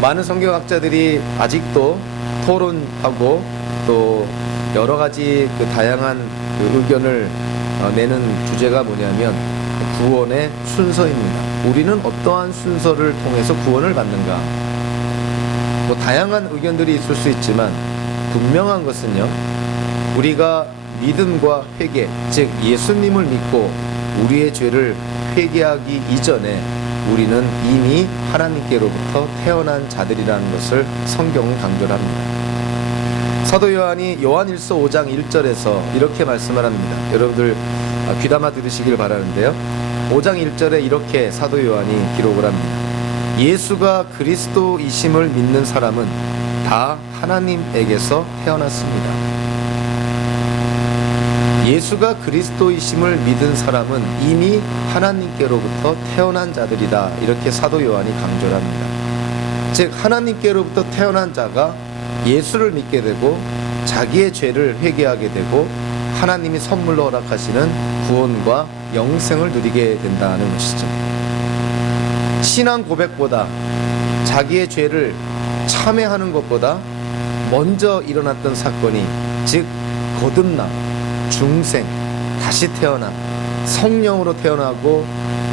많은 성경학자들이 아직도 토론하고 또 여러 가지 다양한 의견을 내는 주제가 뭐냐면 구원의 순서입니다. 우리는 어떠한 순서를 통해서 구원을 받는가? 뭐 다양한 의견들이 있을 수 있지만 분명한 것은요, 우리가 믿음과 회개, 즉 예수님을 믿고 우리의 죄를 회개하기 이전에 우리는 이미 하나님께로부터 태어난 자들이라는 것을 성경은 강조를 합니다. 사도 요한이 요한일서 5장 1절에서 이렇게 말씀을 합니다. 여러분들 귀담아 들으시길 바라는데요, 5장 1절에 이렇게 사도 요한이 기록을 합니다. 예수가 그리스도이심을 믿는 사람은 다 하나님에게서 태어났습니다. 예수가 그리스도이심을 믿은 사람은 이미 하나님께로부터 태어난 자들이다, 이렇게 사도 요한이 강조를 합니다. 즉 하나님께로부터 태어난 자가 예수를 믿게 되고 자기의 죄를 회개하게 되고 하나님이 선물로 허락하시는 구원과 영생을 누리게 된다는 것이죠. 신앙 고백보다 자기의 죄를 참회하는 것보다 먼저 일어났던 사건이, 즉 거듭남, 중생, 다시 태어남, 성령으로 태어나고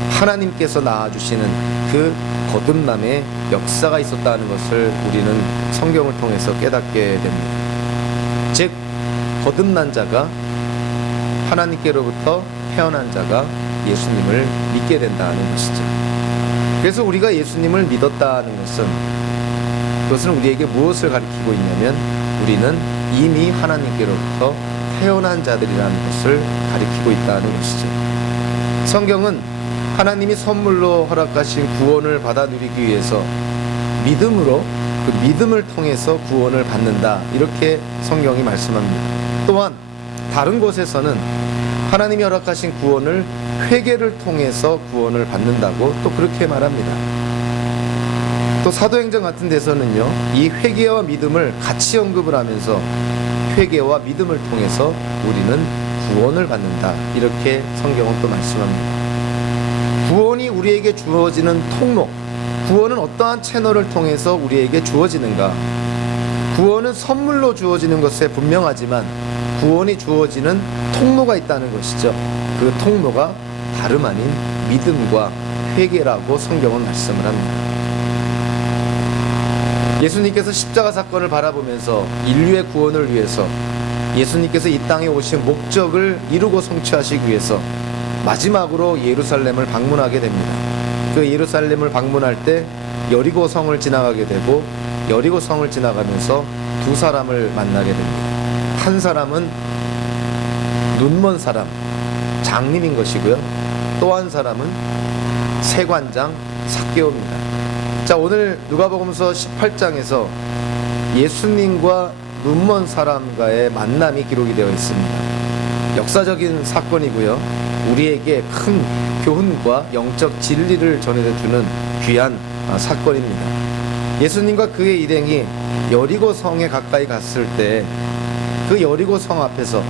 하나님께서 낳아주시는 그 거듭남의 역사가 있었다는 것을 우리는 성경을 통해서 깨닫게 됩니다. 즉 거듭난 자가, 하나님께로부터 태어난 자가 예수님을 믿게 된다는 것이죠. 그래서 우리가 예수님을 믿었다는 것은, 그것은 우리에게 무엇을 가리키고 있냐면 우리는 이미 하나님께로부터 태어난 자들이라는 것을 가리키고 있다는 것이죠. 성경은 하나님이 선물로 허락하신 구원을 받아 누리기 위해서 믿음으로, 그 믿음을 통해서 구원을 받는다, 이렇게 성경이 말씀합니다. 또한 다른 곳에서는 하나님이 허락하신 구원을 회개를 통해서 구원을 받는다고 또 그렇게 말합니다. 또 사도행전 같은 데서는요, 이 회개와 믿음을 같이 언급을 하면서 회개와 믿음을 통해서 우리는 구원을 받는다, 이렇게 성경은 또 말씀합니다. 구원이 우리에게 주어지는 통로, 구원은 어떠한 채널을 통해서 우리에게 주어지는가? 구원은 선물로 주어지는 것에 분명하지만 구원이 주어지는 통로가 있다는 것이죠. 그 통로가 다름 아닌 믿음과 회개라고 성경은 말씀을 합니다. 예수님께서 십자가 사건을 바라보면서 인류의 구원을 위해서, 예수님께서 이 땅에 오신 목적을 이루고 성취하시기 위해서 마지막으로 예루살렘을 방문하게 됩니다. 그 예루살렘을 방문할 때 여리고 성을 지나가게 되고, 여리고 성을 지나가면서 두 사람을 만나게 됩니다. 한 사람은 눈먼 사람, 장님인 것이고요, 또 한 사람은 세관장 삭개오입니다. 자, 오늘 누가복음서 18장에서 예수님과 눈먼 사람과의 만남이 기록이 되어 있습니다. 역사적인 사건이고요, 우리에게 큰 교훈과 영적 진리를 전해주는 귀한 사건입니다. 예수님과 그의 일행이 여리고 성에 가까이 갔을 때 그 여리고 성 앞에서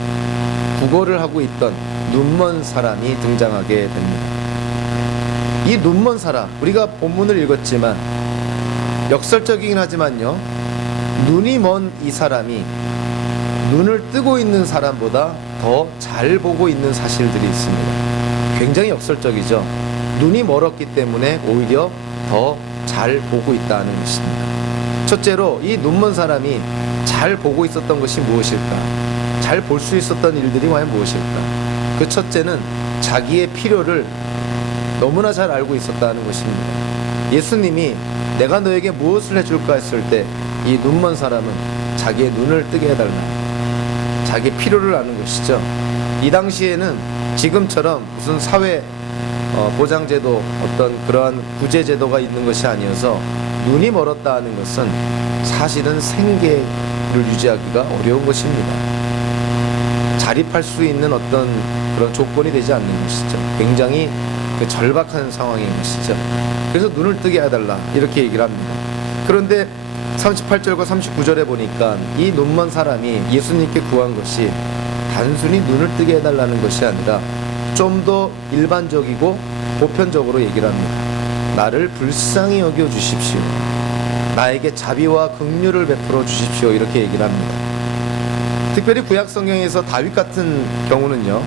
구걸을 하고 있던 눈먼 사람이 등장하게 됩니다. 이 눈먼 사람, 우리가 본문을 읽었지만 역설적이긴 하지만요, 눈이 먼 이 사람이 눈을 뜨고 있는 사람보다 더 잘 보고 있는 사실들이 있습니다. 굉장히 역설적이죠. 눈이 멀었기 때문에 오히려 더 잘 보고 있다는 것입니다. 첫째로 이 눈먼 사람이 잘 보고 있었던 것이 무엇일까? 잘 볼 수 있었던 일들이 과연 무엇일까? 그 첫째는 자기의 필요를 너무나 잘 알고 있었다는 것입니다. 예수님이 내가 너에게 무엇을 해줄까 했을 때 이 눈먼 사람은 자기의 눈을 뜨게 해달라, 자기의 필요를 아는 것이죠. 이 당시에는 지금처럼 무슨 사회 보장제도, 어떤 그러한 구제제도가 있는 것이 아니어서 눈이 멀었다 하는 것은 사실은 생계를 유지하기가 어려운 것입니다. 자립할 수 있는 어떤 그런 조건이 되지 않는 것이죠. 굉장히 절박한 상황인 것이죠. 그래서 눈을 뜨게 해달라, 이렇게 얘기를 합니다. 그런데 38절과 39절에 보니까 이 눈먼 사람이 예수님께 구한 것이 단순히 눈을 뜨게 해달라는 것이 아니라 좀 더 일반적이고 보편적으로 얘기를 합니다. 나를 불쌍히 여겨 주십시오. 나에게 자비와 긍휼을 베풀어 주십시오, 이렇게 얘기를 합니다. 특별히 구약 성경에서 다윗 같은 경우는요,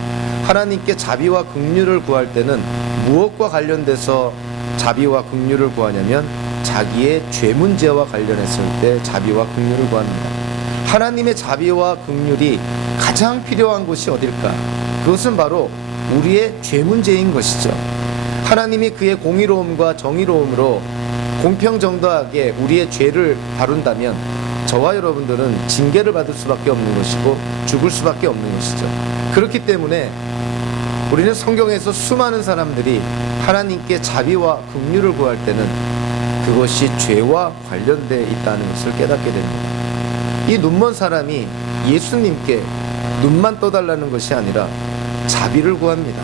하나님께 자비와 긍휼을 구할 때는 무엇과 관련돼서 자비와 긍휼을 구하냐면 자기의 죄 문제와 관련했을 때 자비와 긍휼을 구합니다. 하나님의 자비와 긍휼이 가장 필요한 곳이 어딜까? 그것은 바로 우리의 죄 문제인 것이죠. 하나님이 그의 공의로움과 정의로움으로 공평정당하게 우리의 죄를 다룬다면 저와 여러분들은 징계를 받을 수밖에 없는 것이고 죽을 수밖에 없는 것이죠. 그렇기 때문에 우리는 성경에서 수많은 사람들이 하나님께 자비와 긍휼을 구할 때는 그것이 죄와 관련되어 있다는 것을 깨닫게 됩니다. 이 눈먼 사람이 예수님께 눈만 떠달라는 것이 아니라 자비를 구합니다.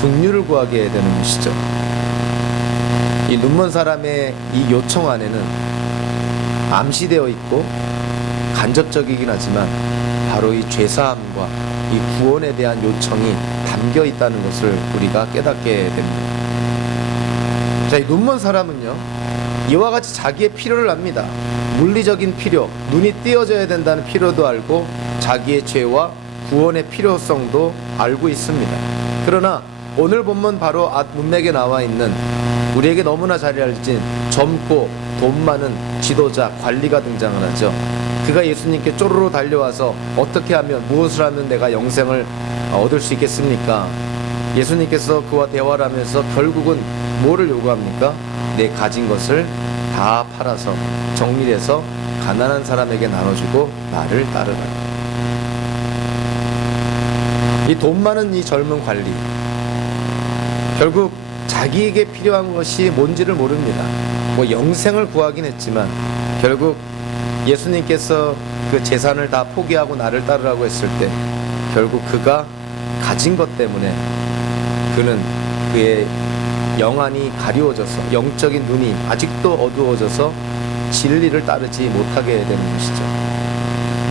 긍휼을 구하게 되는 것이죠. 이 눈먼 사람의 이 요청 안에는 암시되어 있고 간접적이긴 하지만 바로 이 죄사함과 이 구원에 대한 요청이 담겨 있다는 것을 우리가 깨닫게 됩니다. 자, 이 눈먼 사람은요, 이와 같이 자기의 필요를 압니다. 물리적인 필요, 눈이 띄어져야 된다는 필요도 알고 자기의 죄와 구원의 필요성도 알고 있습니다. 그러나 오늘 본문 바로 앞 문맥에 나와 있는 우리에게 너무나 잘 알려진 젊고 돈 많은 지도자, 관리가 등장을 하죠. 그가 예수님께 쪼르르 달려와서 어떻게 하면, 무엇을 하면 내가 영생을 얻을 수 있겠습니까? 예수님께서 그와 대화를 하면서 결국은 뭐를 요구합니까? 내 가진 것을 다 팔아서 정리해서 가난한 사람에게 나눠주고 나를 따르라. 이 돈 많은 이 젊은 관리, 결국 자기에게 필요한 것이 뭔지를 모릅니다. 뭐 영생을 구하긴 했지만 결국 예수님께서 그 재산을 다 포기하고 나를 따르라고 했을 때 결국 그가 가진 것 때문에 그는 그의 영안이 가리워져서, 영적인 눈이 아직도 어두워져서 진리를 따르지 못하게 되는 것이죠.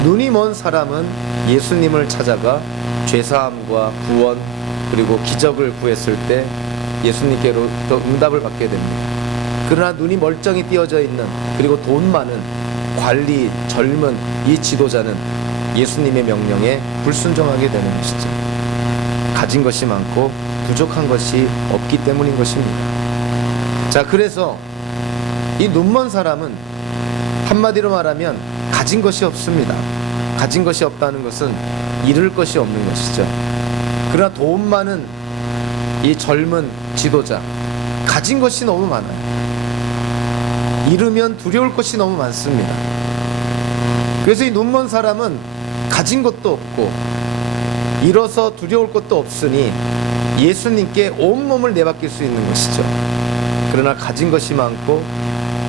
눈이 먼 사람은 예수님을 찾아가 죄사함과 구원 그리고 기적을 구했을 때 예수님께로부터 응답을 받게 됩니다. 그러나 눈이 멀쩡히 띄어져 있는, 그리고 돈 많은 관리, 젊은 이 지도자는 예수님의 명령에 불순종하게 되는 것이죠. 가진 것이 많고 부족한 것이 없기 때문인 것입니다. 자, 그래서 이 눈먼 사람은 한마디로 말하면 가진 것이 없습니다. 가진 것이 없다는 것은 잃을 것이 없는 것이죠. 그러나 돈 많은 이 젊은 지도자, 가진 것이 너무 많아요. 잃으면 두려울 것이 너무 많습니다. 그래서 이 눈먼 사람은 가진 것도 없고 잃어서 두려울 것도 없으니 예수님께 온몸을 내맡길 수 있는 것이죠. 그러나 가진 것이 많고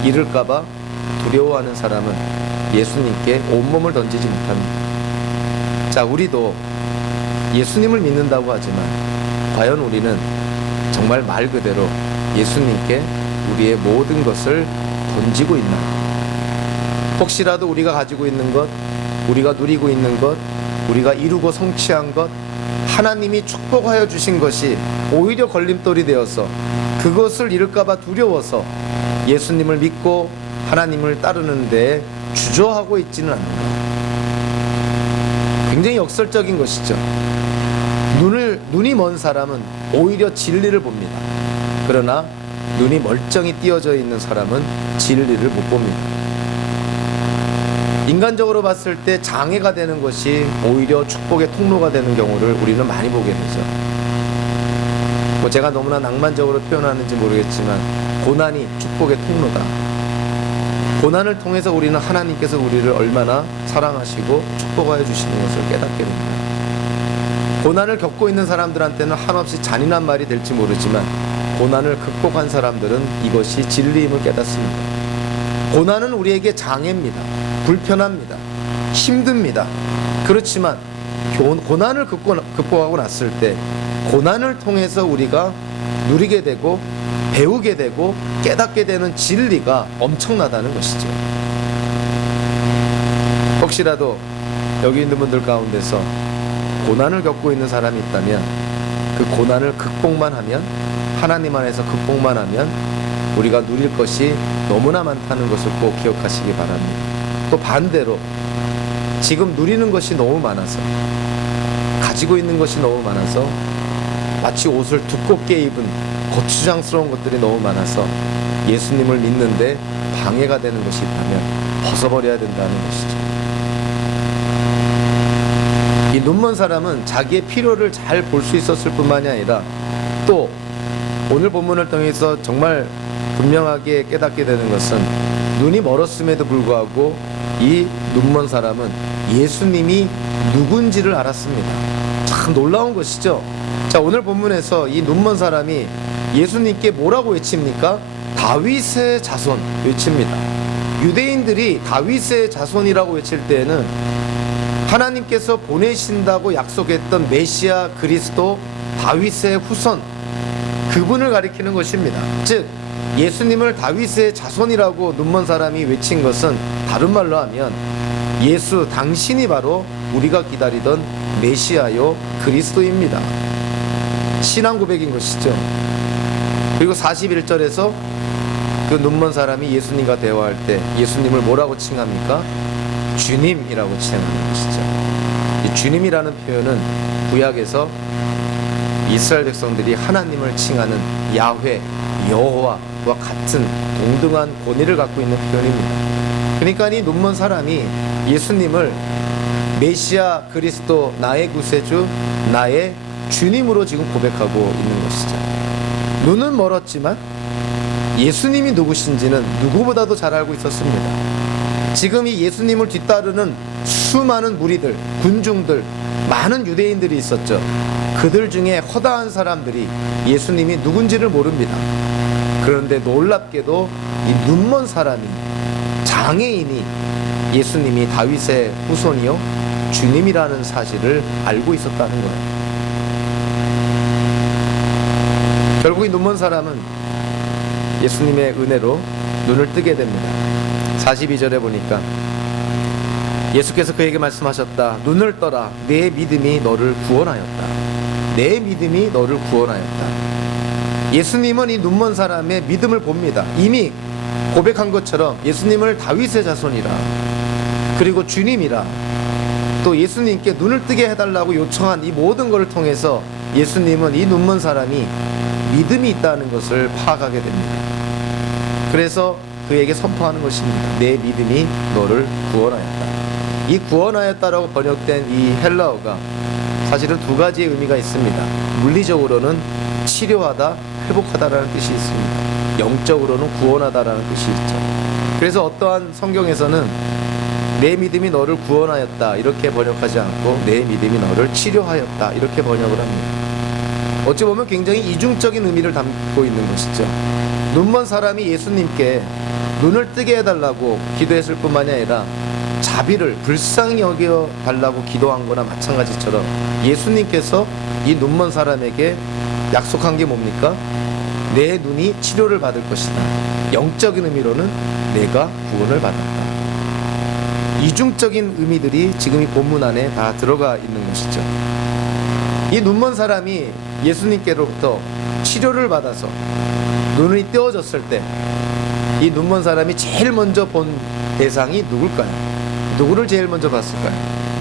잃을까봐 두려워하는 사람은 예수님께 온몸을 던지지 못합니다. 자, 우리도 예수님을 믿는다고 하지만 과연 우리는 정말 말 그대로 예수님께 우리의 모든 것을 던지고 있나요? 혹시라도 우리가 가지고 있는 것, 우리가 누리고 있는 것, 우리가 이루고 성취한 것, 하나님이 축복하여 주신 것이 오히려 걸림돌이 되어서 그것을 잃을까봐 두려워서 예수님을 믿고 하나님을 따르는 데 주저하고 있지는 않는가. 굉장히 역설적인 것이죠. 눈이 먼 사람은 오히려 진리를 봅니다. 그러나 눈이 멀쩡히 띄어져 있는 사람은 진리를 못 봅니다. 인간적으로 봤을 때 장애가 되는 것이 오히려 축복의 통로가 되는 경우를 우리는 많이 보게 되죠. 뭐 제가 너무나 낭만적으로 표현하는지 모르겠지만 고난이 축복의 통로다. 고난을 통해서 우리는 하나님께서 우리를 얼마나 사랑하시고 축복하여 주시는 것을 깨닫게 됩니다. 고난을 겪고 있는 사람들한테는 한없이 잔인한 말이 될지 모르지만 고난을 극복한 사람들은 이것이 진리임을 깨닫습니다. 고난은 우리에게 장애입니다. 불편합니다. 힘듭니다. 그렇지만 고난을 극복하고 났을 때 고난을 통해서 우리가 누리게 되고 배우게 되고 깨닫게 되는 진리가 엄청나다는 것이죠. 혹시라도 여기 있는 분들 가운데서 고난을 겪고 있는 사람이 있다면 그 고난을 극복만 하면, 하나님 안에서 극복만 하면 우리가 누릴 것이 너무나 많다는 것을 꼭 기억하시기 바랍니다. 또 반대로 지금 누리는 것이 너무 많아서, 가지고 있는 것이 너무 많아서, 마치 옷을 두껍게 입은 거추장스러운 것들이 너무 많아서 예수님을 믿는데 방해가 되는 것이 있다면 벗어버려야 된다는 것이죠. 이 눈먼 사람은 자기의 필요를 잘 볼 수 있었을 뿐만이 아니라 또 오늘 본문을 통해서 정말 분명하게 깨닫게 되는 것은 눈이 멀었음에도 불구하고 이 눈먼 사람은 예수님이 누군지를 알았습니다. 참 놀라운 것이죠. 자, 오늘 본문에서 이 눈먼 사람이 예수님께 뭐라고 외칩니까? 다윗의 자손 외칩니다. 유대인들이 다윗의 자손이라고 외칠 때에는 하나님께서 보내신다고 약속했던 메시아 그리스도 다윗의 후손, 그분을 가리키는 것입니다. 즉 예수님을 다윗의 자손이라고 눈먼 사람이 외친 것은 다른 말로 하면 예수 당신이 바로 우리가 기다리던 메시아요 그리스도입니다. 신앙 고백인 것이죠. 그리고 41절에서 그 눈먼 사람이 예수님과 대화할 때 예수님을 뭐라고 칭합니까? 주님이라고 칭하는 것이죠. 이 주님이라는 표현은 구약에서 이스라엘 백성들이 하나님을 칭하는 야훼, 여호와와 같은 동등한 권위를 갖고 있는 표현입니다. 그러니까 이 눈먼 사람이 예수님을 메시아 그리스도, 나의 구세주, 나의 주님으로 지금 고백하고 있는 것이죠. 눈은 멀었지만 예수님이 누구신지는 누구보다도 잘 알고 있었습니다. 지금 이 예수님을 뒤따르는 수많은 무리들, 군중들, 많은 유대인들이 있었죠. 그들 중에 허다한 사람들이 예수님이 누군지를 모릅니다. 그런데 놀랍게도 이 눈먼 사람이, 장애인이 예수님이 다윗의 후손이요 주님이라는 사실을 알고 있었다는 거예요. 결국 이 눈먼 사람은 예수님의 은혜로 눈을 뜨게 됩니다. 42절에 보니까 예수께서 그에게 말씀하셨다. 눈을 떠라. 내 믿음이 너를 구원하였다. 내 믿음이 너를 구원하였다. 예수님은 이 눈먼 사람의 믿음을 봅니다. 이미 고백한 것처럼 예수님을 다윗의 자손이라, 그리고 주님이라, 또 예수님께 눈을 뜨게 해달라고 요청한 이 모든 것을 통해서 예수님은 이 눈먼 사람이 믿음이 있다는 것을 파악하게 됩니다. 그래서 그에게 선포하는 것입니다. 내 믿음이 너를 구원하였다. 이 구원하였다라고 번역된 이 헬라어가 사실은 두 가지의 의미가 있습니다. 물리적으로는 치료하다, 회복하다라는 뜻이 있습니다. 영적으로는 구원하다라는 뜻이 있죠. 그래서 어떠한 성경에서는 내 믿음이 너를 구원하였다 이렇게 번역하지 않고 내 믿음이 너를 치료하였다 이렇게 번역을 합니다. 어찌 보면 굉장히 이중적인 의미를 담고 있는 것이죠. 눈먼 사람이 예수님께 눈을 뜨게 해달라고 기도했을 뿐만이 아니라 자비를 불쌍히 여겨 달라고 기도한 거나 마찬가지처럼 예수님께서 이 눈먼 사람에게 약속한 게 뭡니까? 내 눈이 치료를 받을 것이다. 영적인 의미로는 내가 구원을 받았다. 이중적인 의미들이 지금 이 본문 안에 다 들어가 있는 것이죠. 이 눈먼 사람이 예수님께로부터 치료를 받아서 눈이 떼어졌을 때 이 눈먼 사람이 제일 먼저 본 대상이 누굴까요? 누구를 제일 먼저 봤을까요?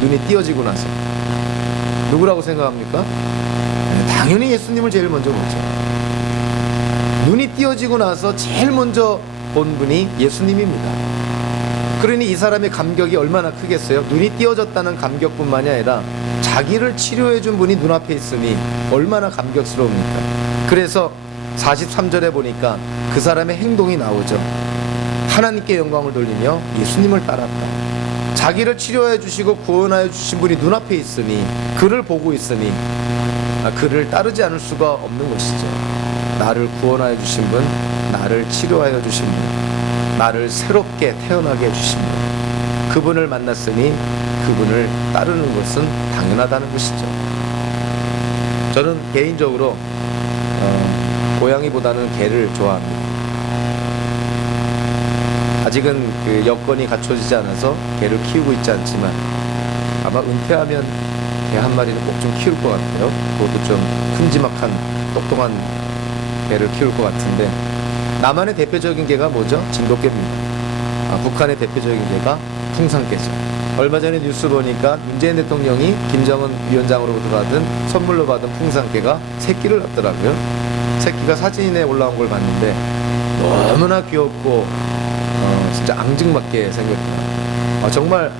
눈이 띄어지고 나서 누구라고 생각합니까? 당연히 예수님을 제일 먼저 보죠. 눈이 띄어지고 나서 제일 먼저 본 분이 예수님입니다. 그러니 이 사람의 감격이 얼마나 크겠어요? 눈이 띄어졌다는 감격뿐만이 아니라 자기를 치료해 준 분이 눈앞에 있으니 얼마나 감격스러웁니까? 그래서 43절에 보니까 그 사람의 행동이 나오죠. 하나님께 영광을 돌리며 예수님을 따랐다. 자기를 치료해 주시고 구원하여 주신 분이 눈앞에 있으니, 그를 보고 있으니 그를 따르지 않을 수가 없는 것이죠. 나를 구원하여 주신 분, 나를 치료하여 주신 분, 나를 새롭게 태어나게 해주신 분, 그분을 만났으니 그분을 따르는 것은 당연하다는 것이죠. 저는 개인적으로 고양이보다는 개를 좋아합니다. 아직은 그 여건이 갖춰지지 않아서 개를 키우고 있지 않지만 아마 은퇴하면 개 한 마리는 꼭 좀 키울 것 같아요. 그것도 좀 큼지막한 똑똑한 개를 키울 것 같은데, 남한의 대표적인 개가 뭐죠? 진돗개입니다. 북한의 대표적인 개가 풍산개죠. 얼마 전에 뉴스 보니까 문재인 대통령이 김정은 위원장으로부터 받은 선물로 받은 풍산개가 새끼를 낳더라고요. 새끼가 사진에 올라온 걸 봤는데 너무나 귀엽고 진짜 앙증맞게 생겼더라고요. 정말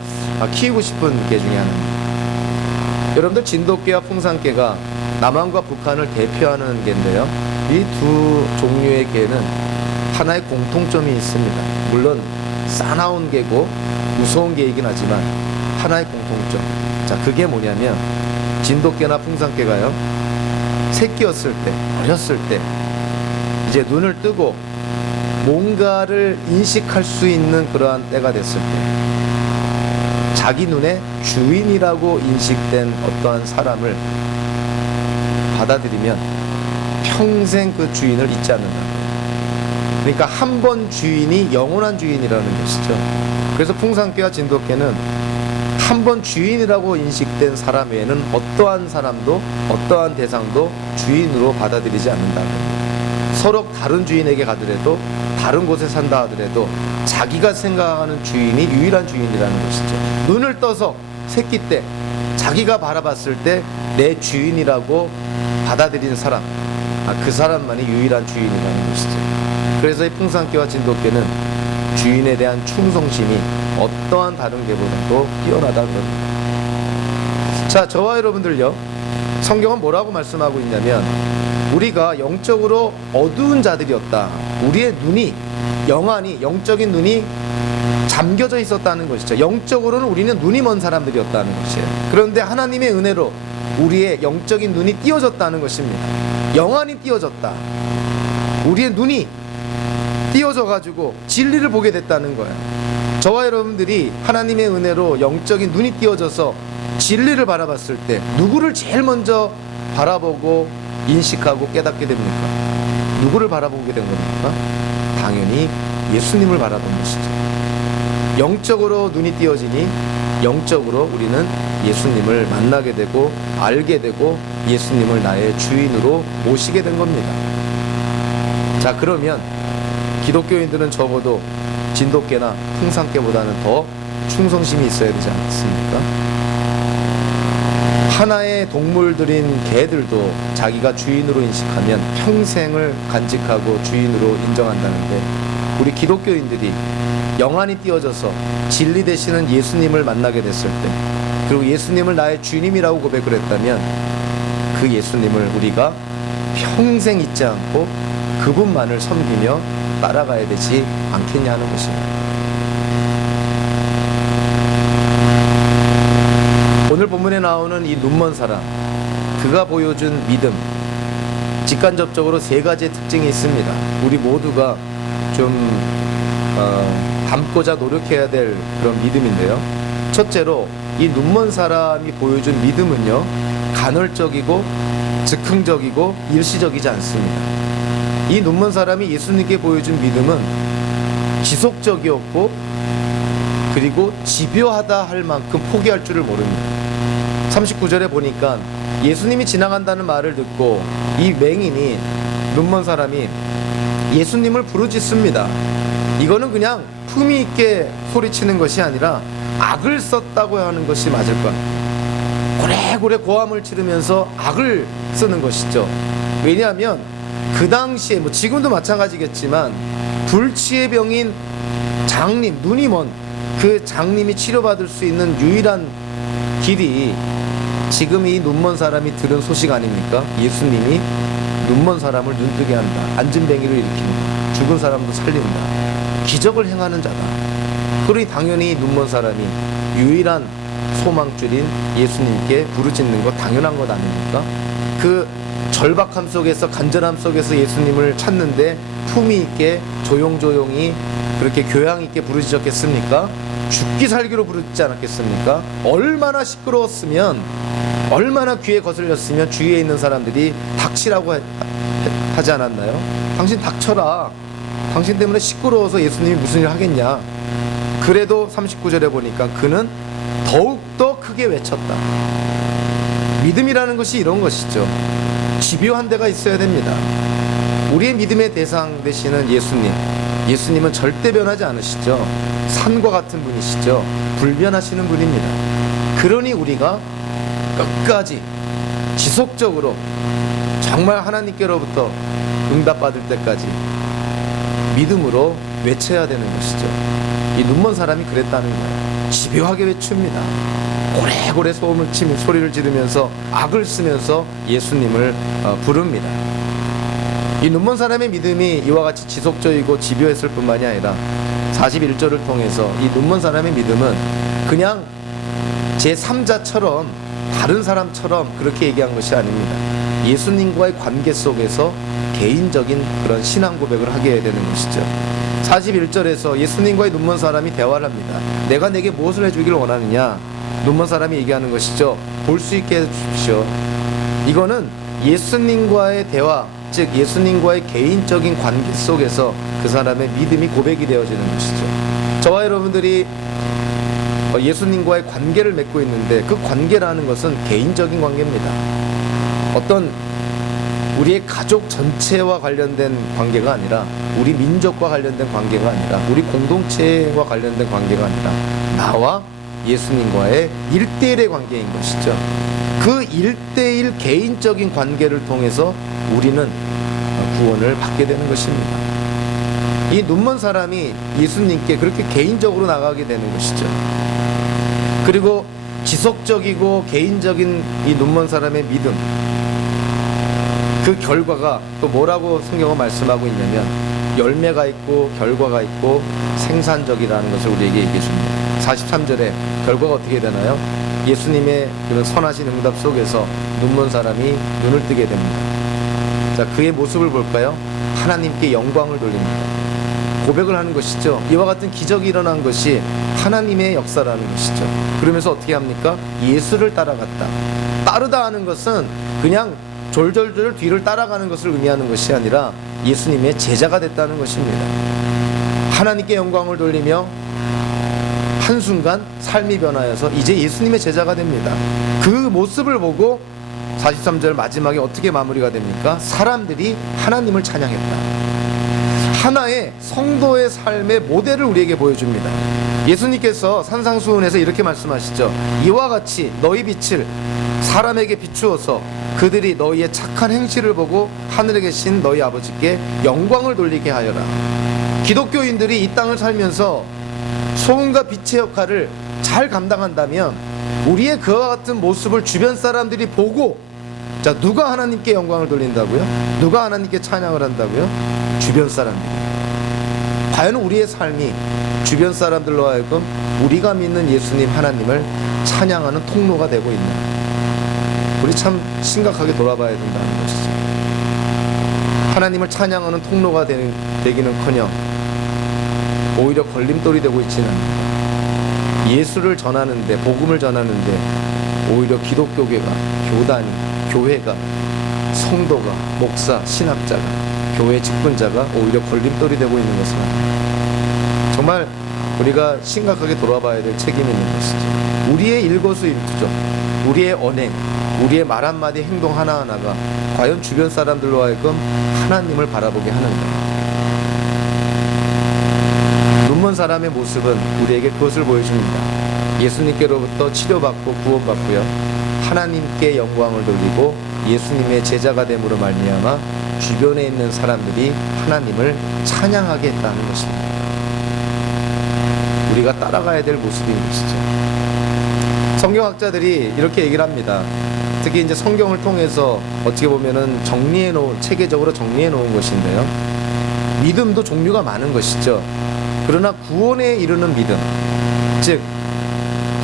키우고 싶은 개 중에 하나입니다. 여러분들, 진돗개와 풍산개가 남한과 북한을 대표하는 개인데요, 이 두 종류의 개는 하나의 공통점이 있습니다. 물론 싸나운 개고 무서운 개이긴 하지만 하나의 공통점, 자, 그게 뭐냐면 진돗개나 풍산개가요, 새끼였을 때, 어렸을 때 이제 눈을 뜨고 뭔가를 인식할 수 있는 그러한 때가 됐을 때 자기 눈에 주인이라고 인식된 어떠한 사람을 받아들이면 평생 그 주인을 잊지 않는다. 그러니까 한 번 주인이 영원한 주인이라는 것이죠. 그래서 풍산개와 진돗개는 한 번 주인이라고 인식된 사람 외에는 어떠한 사람도 어떠한 대상도 주인으로 받아들이지 않는다. 서로 다른 주인에게 가더라도, 다른 곳에 산다 하더라도 자기가 생각하는 주인이 유일한 주인이라는 것이죠. 눈을 떠서 새끼 때 자기가 바라봤을 때 내 주인이라고 받아들이는 사람, 그 사람만이 유일한 주인이라는 것이죠. 그래서 이 풍산개와 진돗개는 주인에 대한 충성심이 어떠한 다른 개보다도 뛰어나다 그럽니다. 자, 저와 여러분들요, 성경은 뭐라고 말씀하고 있냐면 우리가 영적으로 어두운 자들이었다. 우리의 눈이, 영안이, 영적인 눈이 잠겨져 있었다는 것이죠. 영적으로는 우리는 눈이 먼 사람들이었다는 것이에요. 그런데 하나님의 은혜로 우리의 영적인 눈이 띄어졌다는 것입니다. 영안이 띄어졌다. 우리의 눈이 띄어져 가지고 진리를 보게 됐다는 거예요. 저와 여러분들이 하나님의 은혜로 영적인 눈이 띄어져서 진리를 바라봤을 때 누구를 제일 먼저 바라보고 인식하고 깨닫게 됩니까? 누구를 바라보게 된 겁니까? 당연히 예수님을 바라본 것이죠. 영적으로 눈이 띄어지니 영적으로 우리는 예수님을 만나게 되고 알게 되고 예수님을 나의 주인으로 모시게 된 겁니다. 자, 그러면 기독교인들은 적어도 진돗개나 풍산개보다는 더 충성심이 있어야 되지 않겠습니까? 하나의 동물들인 개들도 자기가 주인으로 인식하면 평생을 간직하고 주인으로 인정한다는데, 우리 기독교인들이 영안이 띄어져서 진리 되시는 예수님을 만나게 됐을 때, 그리고 예수님을 나의 주님이라고 고백을 했다면 그 예수님을 우리가 평생 잊지 않고 그분만을 섬기며 따라가야 되지 않겠냐 하는 것입니다. 오늘 본문에 나오는 이 눈먼 사람, 그가 보여준 믿음, 직간접적으로 세 가지의 특징이 있습니다. 우리 모두가 좀 담고자 노력해야 될 그런 믿음인데요, 첫째로 이 눈먼 사람이 보여준 믿음은요, 간헐적이고 즉흥적이고 일시적이지 않습니다. 이 눈먼 사람이 예수님께 보여준 믿음은 지속적이었고, 그리고 집요하다 할 만큼 포기할 줄을 모릅니다. 39절에 보니까 예수님이 지나간다는 말을 듣고 이 맹인이, 눈먼 사람이 예수님을 부르짖습니다. 이거는 그냥 품위 있게 소리치는 것이 아니라 악을 썼다고 하는 것이 맞을 것 같아요. 고래고래 고함을 치르면서 악을 쓰는 것이죠. 왜냐하면 그 당시에, 지금도 마찬가지겠지만, 불치의 병인 장님, 눈이 먼 그 장님이 치료받을 수 있는 유일한 길이 지금 이 눈먼 사람이 들은 소식 아닙니까? 예수님이 눈먼 사람을 눈뜨게 한다, 앉은 뱅이를 일으킨다, 죽은 사람도 살린다, 기적을 행하는 자다. 그러니 당연히 눈먼 사람이 유일한 소망줄인 예수님께 부르짖는 것 당연한 것 아닙니까? 그 절박함 속에서, 간절함 속에서 예수님을 찾는데 품위 있게 조용조용히 그렇게 교양 있게 부르짖었겠습니까? 죽기 살기로 부르짖지 않았겠습니까? 얼마나 시끄러웠으면, 얼마나 귀에 거슬렸으면 주위에 있는 사람들이 닥치라고 하지 않았나요? 당신 닥쳐라, 당신 때문에 시끄러워서 예수님이 무슨 일 하겠냐. 그래도 39절에 보니까 그는 더욱더 크게 외쳤다. 믿음이라는 것이 이런 것이죠. 집요한 데가 있어야 됩니다. 우리의 믿음의 대상 되시는 예수님은 절대 변하지 않으시죠. 산과 같은 분이시죠. 불변하시는 분입니다. 그러니 우리가 끝까지 지속적으로 정말 하나님께로부터 응답받을 때까지 믿음으로 외쳐야 되는 것이죠. 이 눈먼 사람이 그랬다는 거예요. 집요하게 외칩니다. 고래고래 소리를 지르면서 악을 쓰면서 예수님을 부릅니다. 이 눈먼 사람의 믿음이 이와 같이 지속적이고 집요했을 뿐만이 아니라 41절을 통해서 이 눈먼 사람의 믿음은 그냥 제3자처럼 다른 사람처럼 그렇게 얘기한 것이 아닙니다. 예수님과의 관계 속에서 개인적인 그런 신앙 고백을 하게 되는 것이죠. 41절에서 예수님과의 눈먼 사람이 대화를 합니다. 내가 내게 무엇을 해주기를 원하느냐? 눈먼 사람이 얘기하는 것이죠. 볼 수 있게 해주십시오. 이거는 예수님과의 대화, 즉 예수님과의 개인적인 관계 속에서 그 사람의 믿음이 고백이 되어지는 것이죠. 저와 여러분들이 예수님과의 관계를 맺고 있는데 그 관계라는 것은 개인적인 관계입니다. 어떤 우리의 가족 전체와 관련된 관계가 아니라, 우리 민족과 관련된 관계가 아니라, 우리 공동체와 관련된 관계가 아니라 나와 예수님과의 1대1의 관계인 것이죠. 그 1대1 개인적인 관계를 통해서 우리는 구원을 받게 되는 것입니다. 이 눈먼 사람이 예수님께 그렇게 개인적으로 나가게 되는 것이죠. 그리고 지속적이고 개인적인 이 눈먼 사람의 믿음, 그 결과가 또 뭐라고 성경은 말씀하고 있냐면 열매가 있고 결과가 있고 생산적이라는 것을 우리에게 얘기해 줍니다. 43절에 결과가 어떻게 되나요? 예수님의 그런 선하신 응답 속에서 눈먼 사람이 눈을 뜨게 됩니다. 자, 그의 모습을 볼까요? 하나님께 영광을 돌립니다. 고백을 하는 것이죠. 이와 같은 기적이 일어난 것이 하나님의 역사라는 것이죠. 그러면서 어떻게 합니까? 예수를 따라갔다. 따르다 하는 것은 그냥 졸졸졸 뒤를 따라가는 것을 의미하는 것이 아니라 예수님의 제자가 됐다는 것입니다. 하나님께 영광을 돌리며 한순간 삶이 변하여서 이제 예수님의 제자가 됩니다. 그 모습을 보고 43절 마지막에 어떻게 마무리가 됩니까? 사람들이 하나님을 찬양했다. 하나의 성도의 삶의 모델을 우리에게 보여줍니다. 예수님께서 산상수훈에서 이렇게 말씀하시죠. 이와 같이 너희 빛을 사람에게 비추어서 그들이 너희의 착한 행실을 보고 하늘에 계신 너희 아버지께 영광을 돌리게 하여라. 기독교인들이 이 땅을 살면서 소금과 빛의 역할을 잘 감당한다면 우리의 그와 같은 모습을 주변 사람들이 보고, 자, 누가 하나님께 영광을 돌린다고요? 누가 하나님께 찬양을 한다고요? 주변 사람들이. 과연 우리의 삶이 주변 사람들로 하여금 우리가 믿는 예수님 하나님을 찬양하는 통로가 되고 있나? 우리 참 심각하게 돌아봐야 된다는 것이죠. 하나님을 찬양하는 통로가 되기는커녕 오히려 걸림돌이 되고 있지는 않습니다. 예수를 전하는데, 복음을 전하는데 오히려 기독교계가, 교단이, 교회가, 성도가, 목사, 신학자가, 교회 직분자가 오히려 걸림돌이 되고 있는 것은 정말 우리가 심각하게 돌아봐야 될 책임이 있는 것이죠. 우리의 일거수일투족, 우리의 언행, 우리의 말 한마디, 행동 하나하나가 과연 주변 사람들로 하여금 하나님을 바라보게 하는가? 눈먼 사람의 모습은 우리에게 그것을 보여줍니다. 예수님께로부터 치료받고 구원받고요, 하나님께 영광을 돌리고 예수님의 제자가 됨으로 말미암아 주변에 있는 사람들이 하나님을 찬양하게 했다는 것입니다. 우리가 따라가야 될 모습인 것이죠. 성경학자들이 이렇게 얘기를 합니다. 특히 이제 성경을 통해서 어떻게 보면은 체계적으로 정리해 놓은 것인데요. 믿음도 종류가 많은 것이죠. 그러나 구원에 이르는 믿음, 즉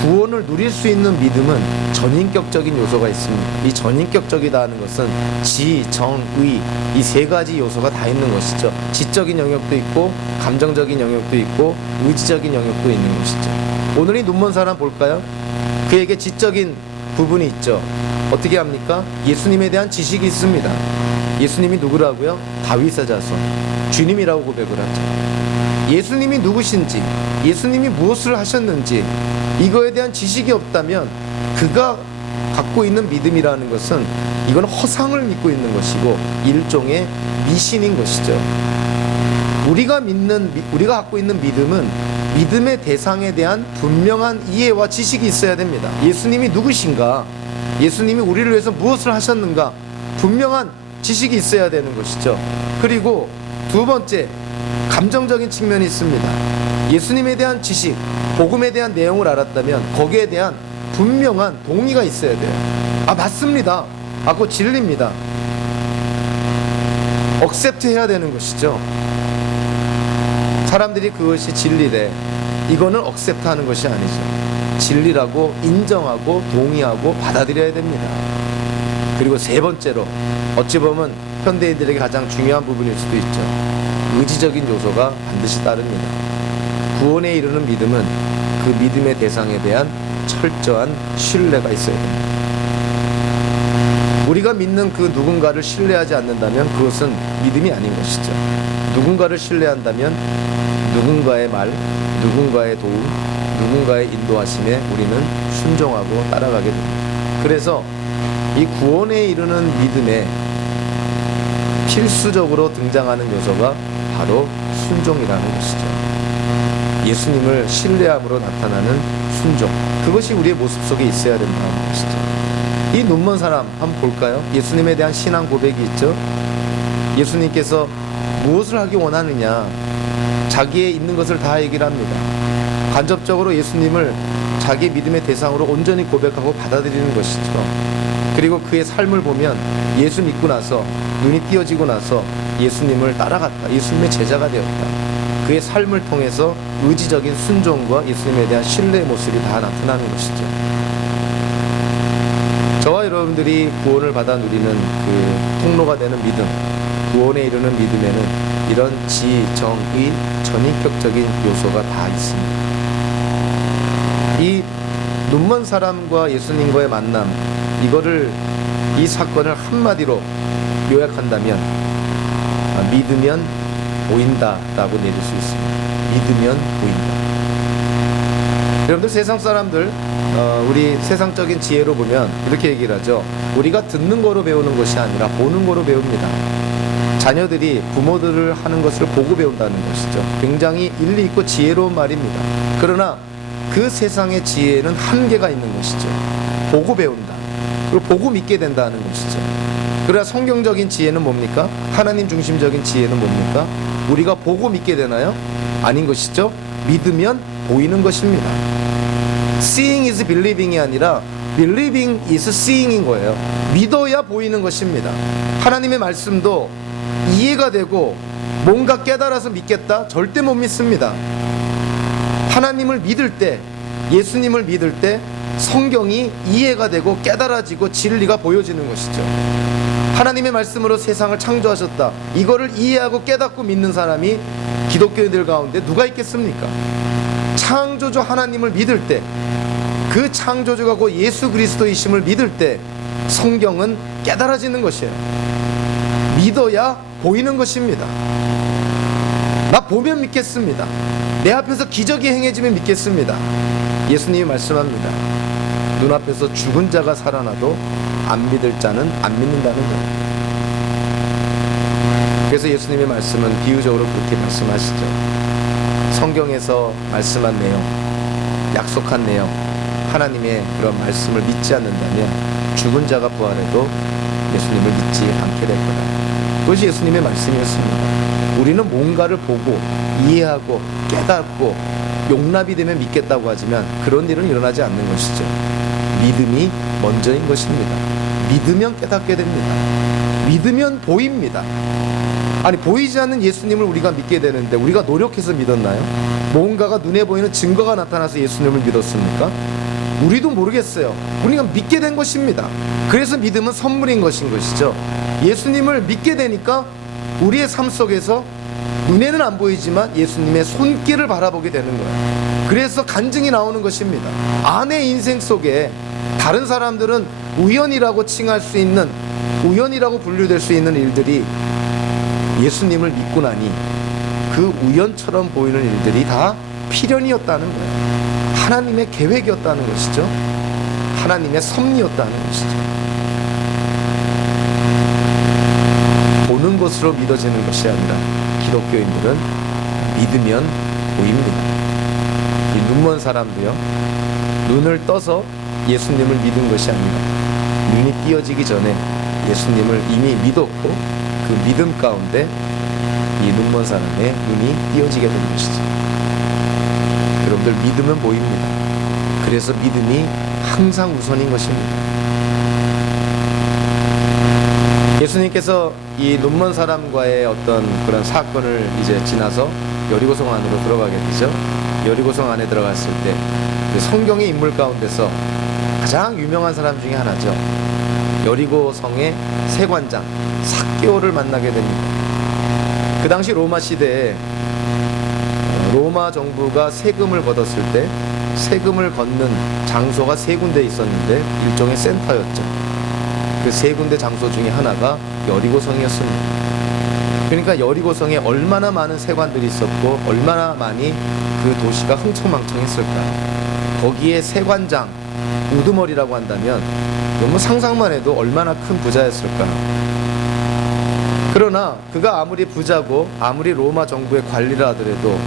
구원을 누릴 수 있는 믿음은 전인격적인 요소가 있습니다. 이 전인격적이다는 것은 지, 정, 의, 이 세 가지 요소가 다 있는 것이죠. 지적인 영역도 있고 감정적인 영역도 있고 의지적인 영역도 있는 것이죠. 오늘 이 눈먼 사람 볼까요? 그에게 지적인 부분이 있죠. 어떻게 합니까? 예수님에 대한 지식이 있습니다. 예수님이 누구라고요? 다윗의 자손, 주님이라고 고백을 하죠. 예수님이 누구신지, 예수님이 무엇을 하셨는지 이거에 대한 지식이 없다면 그가 갖고 있는 믿음이라는 것은 이건 허상을 믿고 있는 것이고 일종의 미신인 것이죠. 우리가 갖고 있는 믿음은 믿음의 대상에 대한 분명한 이해와 지식이 있어야 됩니다. 예수님이 누구신가? 예수님이 우리를 위해서 무엇을 하셨는가? 분명한 지식이 있어야 되는 것이죠. 그리고 두 번째, 감정적인 측면이 있습니다. 예수님에 대한 지식, 복음에 대한 내용을 알았다면 거기에 대한 분명한 동의가 있어야 돼요. 아, 맞습니다. 아, 그거 진리입니다. 억셉트 해야 되는 것이죠. 사람들이 그것이 진리래, 이거는 억셉트 하는 것이 아니죠. 진리라고 인정하고 동의하고 받아들여야 됩니다. 그리고 세 번째로, 어찌 보면 현대인들에게 가장 중요한 부분일 수도 있죠. 의지적인 요소가 반드시 따릅니다. 구원에 이르는 믿음은 그 믿음의 대상에 대한 철저한 신뢰가 있어야 됩니다. 우리가 믿는 그 누군가를 신뢰하지 않는다면 그것은 믿음이 아닌 것이죠. 누군가를 신뢰한다면 누군가의 말, 누군가의 도움, 누군가의 인도하심에 우리는 순종하고 따라가게 됩니다. 그래서 이 구원에 이르는 믿음에 필수적으로 등장하는 요소가 바로 순종이라는 것이죠. 예수님을 신뢰함으로 나타나는 순종, 그것이 우리의 모습 속에 있어야 된다는 것이죠. 이 눈먼 사람 한번 볼까요? 예수님에 대한 신앙 고백이 있죠. 예수님께서 무엇을 하기 원하느냐, 자기의 있는 것을 다 얘기를 합니다. 간접적으로 예수님을 자기 믿음의 대상으로 온전히 고백하고 받아들이는 것이죠. 그리고 그의 삶을 보면 예수 믿고 나서, 눈이 띄어지고 나서 예수님을 따라갔다, 예수님의 제자가 되었다. 그의 삶을 통해서 의지적인 순종과 예수님에 대한 신뢰의 모습이 다 나타나는 것이죠. 저와 여러분들이 구원을 받아 누리는 그 통로가 되는 믿음, 구원에 이르는 믿음에는 이런 지, 정, 의, 전인격적인 요소가 다 있습니다. 이 눈먼 사람과 예수님과의 만남, 이 사건을 한마디로 요약한다면 믿으면 보인다 라고 내릴 수 있습니다. 믿으면 보인다. 여러분들, 세상 사람들, 우리 세상적인 지혜로 보면 이렇게 얘기를 하죠. 우리가 듣는 거로 배우는 것이 아니라 보는 거로 배웁니다. 자녀들이 부모들을 하는 것을 보고 배운다는 것이죠. 굉장히 일리 있고 지혜로운 말입니다. 그러나 그 세상의 지혜는 한계가 있는 것이죠. 보고 배운다, 그리고 보고 믿게 된다는 것이죠. 그러나 성경적인 지혜는 뭡니까? 하나님 중심적인 지혜는 뭡니까? 우리가 보고 믿게 되나요? 아닌 것이죠. 믿으면 보이는 것입니다. Seeing is believing이 아니라 Believing is seeing인 거예요. 믿어야 보이는 것입니다. 하나님의 말씀도 이해가 되고 뭔가 깨달아서 믿겠다? 절대 못 믿습니다. 하나님을 믿을 때, 예수님을 믿을 때 성경이 이해가 되고 깨달아지고 진리가 보여지는 것이죠. 하나님의 말씀으로 세상을 창조하셨다, 이거를 이해하고 깨닫고 믿는 사람이 기독교인들 가운데 누가 있겠습니까? 창조주 하나님을 믿을 때, 그 창조주가 곧 예수 그리스도이심을 믿을 때 성경은 깨달아지는 것이에요. 믿어야 보이는 것입니다. 나 보면 믿겠습니다. 내 앞에서 기적이 행해지면 믿겠습니다. 예수님이 말씀합니다. 눈앞에서 죽은 자가 살아나도 안 믿을 자는 안 믿는다는 거예요. 그래서 예수님의 말씀은 비유적으로 그렇게 말씀하시죠. 성경에서 말씀한 내용, 약속한 내용, 하나님의 그런 말씀을 믿지 않는다면 죽은 자가 부활해도 예수님을 믿지 않게 될 거다. 그것이 예수님의 말씀이었습니다. 우리는 뭔가를 보고 이해하고 깨닫고 용납이 되면 믿겠다고 하지만 그런 일은 일어나지 않는 것이죠. 믿음이 먼저인 것입니다. 믿으면 깨닫게 됩니다. 믿으면 보입니다. 아니, 보이지 않는 예수님을 우리가 믿게 되는데 우리가 노력해서 믿었나요? 뭔가가 눈에 보이는 증거가 나타나서 예수님을 믿었습니까? 우리도 모르겠어요. 우리가 믿게 된 것입니다. 그래서 믿음은 선물인 것인 것이죠. 예수님을 믿게 되니까 우리의 삶 속에서 눈에는 안 보이지만 예수님의 손길을 바라보게 되는 거예요. 그래서 간증이 나오는 것입니다. 아내 인생 속에 다른 사람들은 우연이라고 칭할 수 있는, 우연이라고 분류될 수 있는 일들이 예수님을 믿고 나니 그 우연처럼 보이는 일들이 다 필연이었다는 거예요. 하나님의 계획이었다는 것이죠. 하나님의 섭리였다는 것이죠. 보는 것으로 믿어지는 것이 아니라 기독교인들은 믿으면 보입니다. 이 눈먼 사람도요, 눈을 떠서 예수님을 믿은 것이 아니라 눈이 띄어지기 전에 예수님을 이미 믿었고 그 믿음 가운데 이 눈먼 사람의 눈이 띄어지게 된 것이죠. 여러분들, 믿으면 보입니다. 그래서 믿음이 항상 우선인 것입니다. 예수님께서 이 눈먼 사람과의 어떤 그런 사건을 이제 지나서 여리고성 안으로 들어가게 되죠. 여리고성 안에 들어갔을 때 성경의 인물 가운데서 가장 유명한 사람 중에 하나죠. 여리고성의 세관장 삭개오를 만나게 됩니다. 그 당시 로마 시대에 로마 정부가 세금을 걷었을 때 세금을 걷는 장소가 세 군데 있었는데 일종의 센터였죠. 그 세 군데 장소 중에 하나가 여리고성이었습니다. 그러니까 여리고성에 얼마나 많은 세관들이 있었고 얼마나 많이 그 도시가 흥청망청했을까요? 거기에 세관장 우두머리라고 한다면 너무 상상만 해도 얼마나 큰 부자였을까요? 그러나 그가 아무리 부자고 아무리 로마 정부의 관리를 하더라도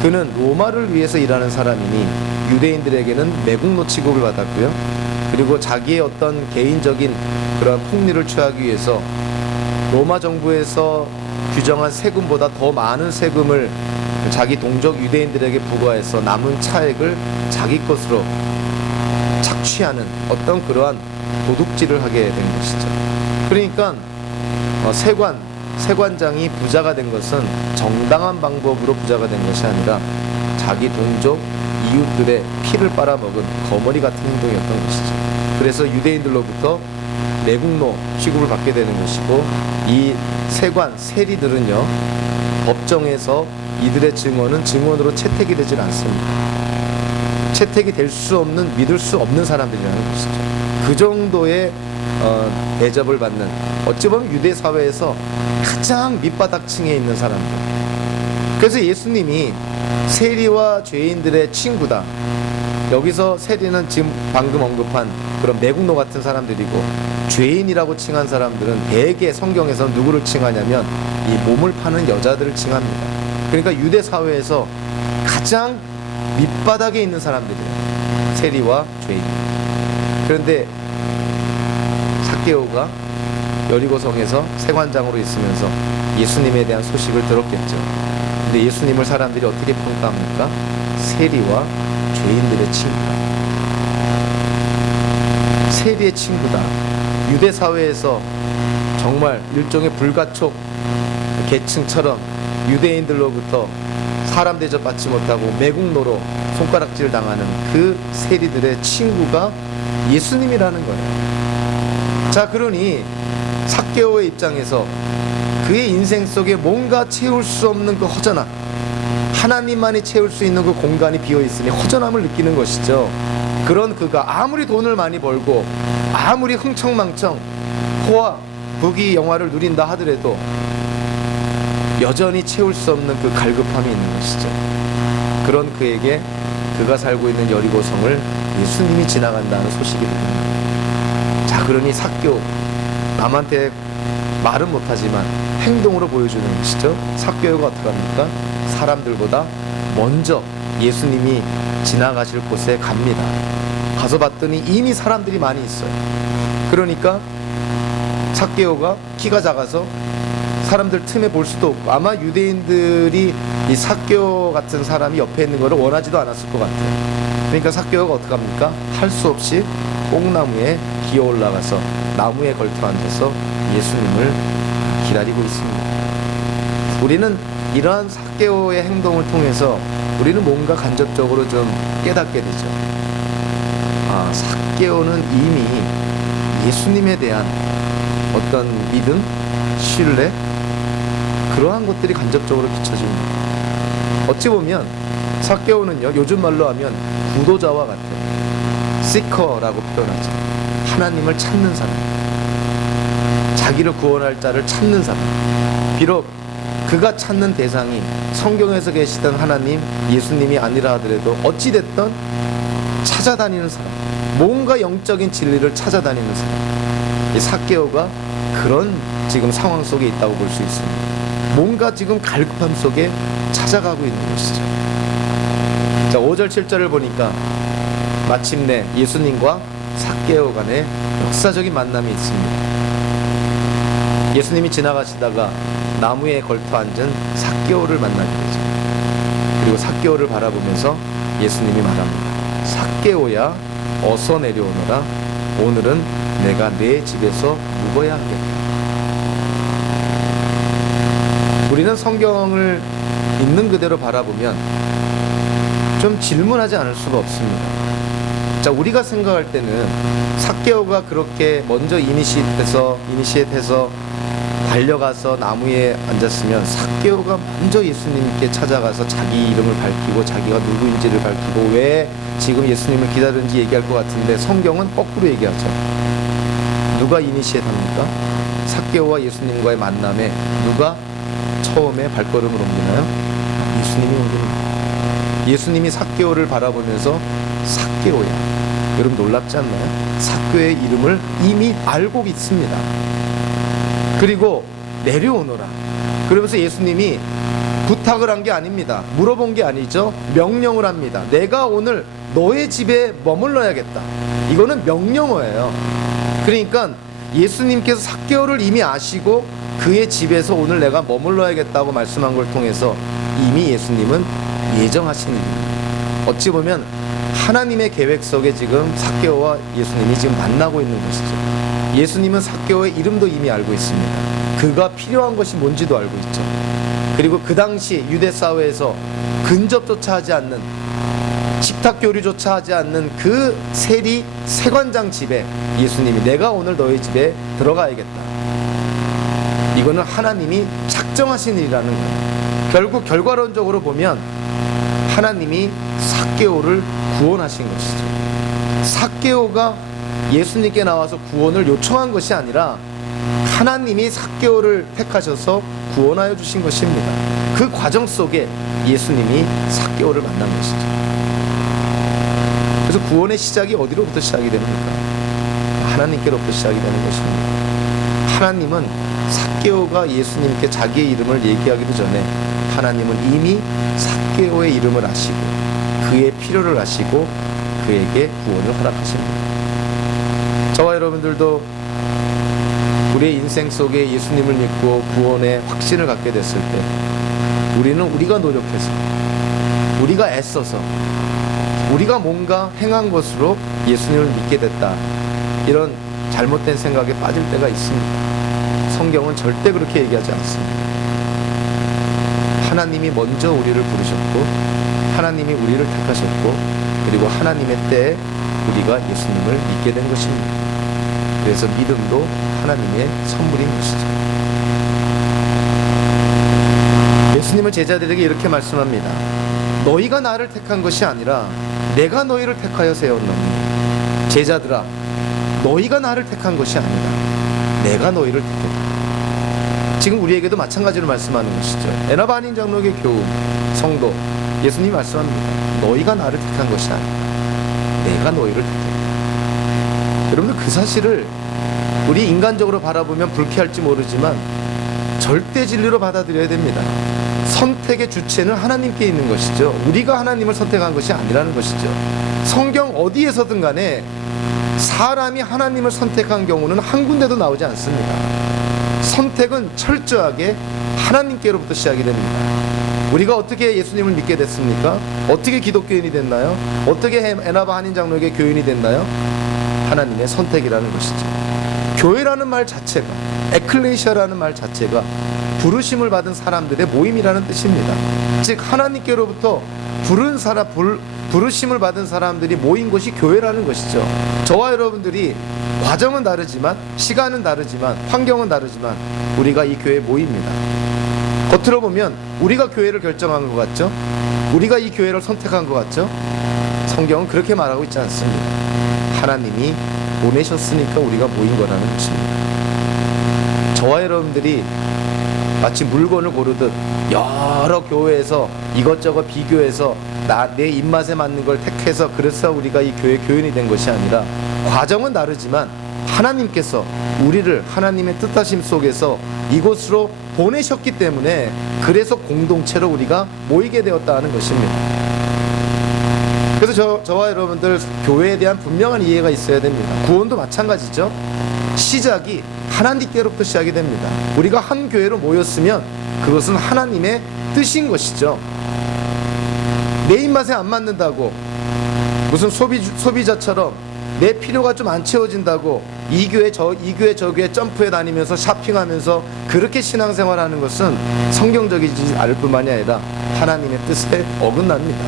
그는 로마를 위해서 일하는 사람이니 유대인들에게는 매국노 취급을 받았고요. 그리고 자기의 어떤 개인적인 그런 폭리를 취하기 위해서 로마 정부에서 규정한 세금보다 더 많은 세금을 자기 동족 유대인들에게 부과해서 남은 차액을 자기 것으로 착취하는 어떤 그러한 도둑질을 하게 된 것이죠. 그러니까 세관장이 부자가 된 것은 정당한 방법으로 부자가 된 것이 아니라 자기 동족 이웃들의 피를 빨아먹은 거머리 같은 행동이었던 것이죠. 그래서 유대인들로부터 매국노 취급을 받게 되는 것이고, 이 세리들은요, 법정에서 이들의 증언은 증언으로 채택이 되질 않습니다. 채택이 될 수 없는, 믿을 수 없는 사람들이라는 것이죠. 그 정도의 대접을 받는, 어찌 보면 유대 사회에서 가장 밑바닥층에 있는 사람들. 그래서 예수님이 세리와 죄인들의 친구다. 여기서 세리는 지금 방금 언급한 그런 매국노 같은 사람들이고, 죄인이라고 칭한 사람들은 대개 성경에서 누구를 칭하냐면 이 몸을 파는 여자들을 칭합니다. 그러니까 유대 사회에서 가장 밑바닥에 있는 사람들이에요. 세리와 죄인. 그런데 삭개오가 여리고성에서 세관장으로 있으면서 예수님에 대한 소식을 들었겠죠. 근데 예수님을 사람들이 어떻게 평가합니까? 세리와 죄인들의 친구다. 세리의 친구다. 유대 사회에서 정말 일종의 불가촉 계층처럼 유대인들로부터 사람 대접받지 못하고 매국노로 손가락질 당하는 그 세리들의 친구가 예수님이라는 거예요. 자, 그러니 삭개오의 입장에서 그의 인생 속에 뭔가 채울 수 없는 그 허전함, 하나님만이 채울 수 있는 그 공간이 비어있으니 허전함을 느끼는 것이죠. 그런 그가 아무리 돈을 많이 벌고 아무리 흥청망청 호화 부귀 영화를 누린다 하더라도 여전히 채울 수 없는 그 갈급함이 있는 것이죠. 그런 그에게 그가 살고 있는 여리고성을 예수님이 지나간다는 소식이 들립니다. 자, 그러니 삭개오, 남한테 말은 못하지만 행동으로 보여주는 것이죠. 삭개오가 어떻게 합니까? 사람들보다 먼저 예수님이 지나가실 곳에 갑니다. 가서 봤더니 이미 사람들이 많이 있어요. 그러니까 삭개오가 키가 작아서 사람들 틈에 볼 수도 없고, 아마 유대인들이 이 삭개오 같은 사람이 옆에 있는 것을 원하지도 않았을 것 같아요. 그러니까 삭개오가 어떻게 합니까? 할 수 없이 뽕나무에 기어 올라가서 나무에 걸터 앉아서 예수님을 기다리고 있습니다. 우리는 이러한 삭개오의 행동을 통해서 우리는 뭔가 간접적으로 좀 깨닫게 되죠. 아, 삭개오는 이미 예수님에 대한 어떤 믿음, 신뢰, 그러한 것들이 간접적으로 비춰집니다. 어찌 보면 삭개오는요, 요즘 말로 하면 구도자와 같아요. 시커라고 표현하죠. 하나님을 찾는 사람, 자기를 구원할 자를 찾는 사람. 비록 그가 찾는 대상이 성경에서 계시던 하나님, 예수님이 아니라 하더라도 어찌됐든 찾아다니는 사람, 뭔가 영적인 진리를 찾아다니는 사람, 이 삭개오가 그런 지금 상황 속에 있다고 볼 수 있습니다. 뭔가 지금 갈급함 속에 찾아가고 있는 것이죠. 자, 5절 7절을 보니까 마침내 예수님과 삭개오 간의 역사적인 만남이 있습니다. 예수님이 지나가시다가 나무에 걸터 앉은 삭개오를 만나게 되죠. 그리고 삭개오를 바라보면서 예수님이 말합니다. 삭개오야, 어서 내려오너라. 오늘은 내가 내 집에서 묵어야 하겠다. 우리는 성경을 있는 그대로 바라보면 좀 질문하지 않을 수가 없습니다. 자, 우리가 생각할 때는 삭개오가 그렇게 먼저 이니시에트해서 달려가서 나무에 앉았으면 삭개오가 먼저 예수님께 찾아가서 자기 이름을 밝히고 자기가 누구인지를 밝히고 왜 지금 예수님을 기다리는지 얘기할 것 같은데, 성경은 거꾸로 얘기하죠. 누가 이니시에트합니까? 삭개오와 예수님과의 만남에 누가 처음에 발걸음을 옮기나요? 예수님이 옮깁니다. 예수님이 삭개오를 바라보면서 삭개오야, 여러분 놀랍지 않나요? 삭개오의 이름을 이미 알고 있습니다. 그리고 내려오너라. 그러면서 예수님이 부탁을 한 게 아닙니다. 물어본 게 아니죠. 명령을 합니다. 내가 오늘 너의 집에 머물러야겠다. 이거는 명령어예요. 그러니까 예수님께서 삭개오를 이미 아시고 그의 집에서 오늘 내가 머물러야겠다고 말씀한 걸 통해서 이미 예수님은 예정하신 일입니다. 어찌 보면 하나님의 계획 속에 지금 삭개오와 예수님이 지금 만나고 있는 것이죠. 예수님은 삭개오의 이름도 이미 알고 있습니다. 그가 필요한 것이 뭔지도 알고 있죠. 그리고 그 당시 유대 사회에서 근접조차 하지 않는, 식탁 교류조차 하지 않는 그 세리 세관장 집에 예수님이 내가 오늘 너희 집에 들어가야겠다. 이거는 하나님이 작정하신 일이라는 거예요. 결국 결과론적으로 보면 하나님이 삭개오를 구원하신 것이죠. 삭개오가 예수님께 나와서 구원을 요청한 것이 아니라 하나님이 삭개오를 택하셔서 구원하여 주신 것입니다. 그 과정 속에 예수님이 삭개오를 만난 것이죠. 그래서 구원의 시작이 어디로부터 시작이 됩니까? 하나님께로부터 시작이 되는 것입니다. 하나님은 삭개오가 예수님께 자기의 이름을 얘기하기도 전에 하나님은 이미 삭개오의 이름을 아시고 그의 필요를 아시고 그에게 구원을 허락하십니다. 저와 여러분들도 우리의 인생 속에 예수님을 믿고 구원의 확신을 갖게 됐을 때 우리는 우리가 노력해서, 우리가 애써서, 우리가 뭔가 행한 것으로 예수님을 믿게 됐다, 이런 잘못된 생각에 빠질 때가 있습니다. 성경은 절대 그렇게 얘기하지 않습니다. 하나님이 먼저 우리를 부르셨고 하나님이 우리를 택하셨고 그리고 하나님의 때에 우리가 예수님을 믿게 된 것입니다. 그래서 믿음도 하나님의 선물인 것이죠. 예수님은 제자들에게 이렇게 말씀합니다. 너희가 나를 택한 것이 아니라 내가 너희를 택하여 세웠노니. 제자들아, 너희가 나를 택한 것이 아니다. 내가 너희를 택했다. 지금 우리에게도 마찬가지로 말씀하는 것이죠. 에나바 한인 장로교회 교우, 성도, 예수님이 말씀합니다. 너희가 나를 택한 것이 아니다. 내가 너희를 택했다. 여러분들 그 사실을 우리 인간적으로 바라보면 불쾌할지 모르지만 절대 진리로 받아들여야 됩니다. 선택의 주체는 하나님께 있는 것이죠. 우리가 하나님을 선택한 것이 아니라는 것이죠. 성경 어디에서든 간에 사람이 하나님을 선택한 경우는 한 군데도 나오지 않습니다. 선택은 철저하게 하나님께로부터 시작이 됩니다. 우리가 어떻게 예수님을 믿게 됐습니까? 어떻게 기독교인이 됐나요? 어떻게 에나바 한인 장로교회 교인이 됐나요? 하나님의 선택이라는 것이죠. 교회라는 말 자체가, 에클레시아라는 말 자체가 부르심을 받은 사람들의 모임이라는 뜻입니다. 즉 하나님께로부터 부르심을 받은 사람들이 모인 곳이 교회라는 것이죠. 저와 여러분들이 과정은 다르지만, 시간은 다르지만, 환경은 다르지만 우리가 이 교회에 모입니다. 겉으로 보면 우리가 교회를 결정한 것 같죠? 우리가 이 교회를 선택한 것 같죠? 성경은 그렇게 말하고 있지 않습니다. 하나님이 보내셨으니까 우리가 모인 거라는 것입니다. 저와 여러분들이 마치 물건을 고르듯 여러 교회에서 이것저것 비교해서 내 입맛에 맞는 걸 택해서 그래서 우리가 이 교회 교인이 된 것이 아니라 과정은 다르지만 하나님께서 우리를 하나님의 뜻하심 속에서 이곳으로 보내셨기 때문에 그래서 공동체로 우리가 모이게 되었다 하는 것입니다. 그래서 저와 여러분들 교회에 대한 분명한 이해가 있어야 됩니다. 구원도 마찬가지죠. 시작이 하나님께로부터 시작이 됩니다. 우리가 한 교회로 모였으면 그것은 하나님의 뜻인 것이죠. 내 입맛에 안 맞는다고 무슨 소비자처럼 내 필요가 좀 안 채워진다고 이 교회 저 교회 점프해 다니면서 샤핑하면서 그렇게 신앙생활하는 것은 성경적이지 않을 뿐만이 아니라 하나님의 뜻에 어긋납니다.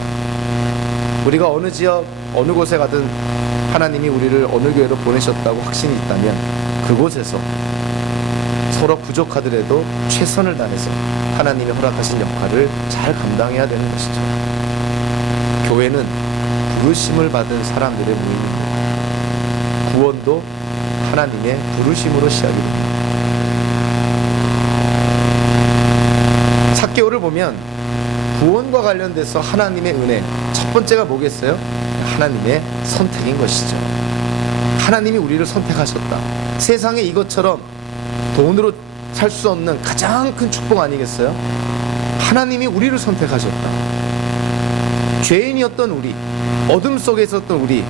우리가 어느 지역 어느 곳에 가든 하나님이 우리를 어느 교회로 보내셨다고 확신이 있다면 그곳에서 서로 부족하더라도 최선을 다해서 하나님이 허락하신 역할을 잘 감당해야 되는 것이죠. 교회는 부르심을 받은 사람들의 모임입니다. 구원도 하나님의 부르심으로 시작이 됩니다. 삭개오를 보면 구원과 관련돼서 하나님의 은혜, 첫 번째가 뭐겠어요? 하나님의 선택인 것이죠. 하나님이 우리를 선택하셨다. 세상에 이것처럼 돈으로 살 수 없는 가장 큰 축복 아니겠어요? 하나님이 우리를 선택하셨다. 죄인이었던 우리, 어둠 속에 있었던 우리,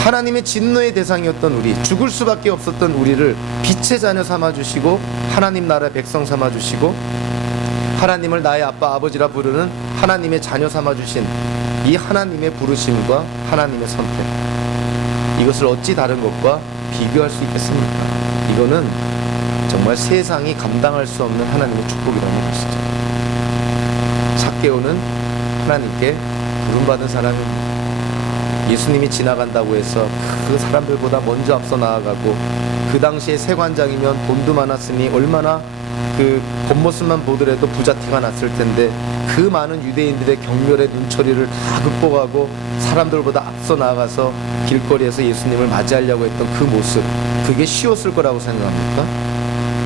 하나님의 진노의 대상이었던 우리, 죽을 수밖에 없었던 우리를 빛의 자녀 삼아주시고 하나님 나라의 백성 삼아주시고 하나님을 나의 아빠 아버지라 부르는 하나님의 자녀 삼아주신 이 하나님의 부르심과 하나님의 선택, 이것을 어찌 다른 것과 비교할 수 있겠습니까? 이거는 정말 세상이 감당할 수 없는 하나님의 축복이라는 것이죠. 삭개오는 하나님께 부름받은 사람입니다. 예수님이 지나간다고 해서 그 사람들보다 먼저 앞서 나아가고 그 당시에 세관장이면 돈도 많았으니 얼마나 그 겉모습만 보더라도 부자티가 났을 텐데 그 많은 유대인들의 경멸의 눈초리를 다 극복하고 사람들보다 앞서 나아가서 길거리에서 예수님을 맞이하려고 했던 그 모습, 그게 쉬웠을 거라고 생각합니까?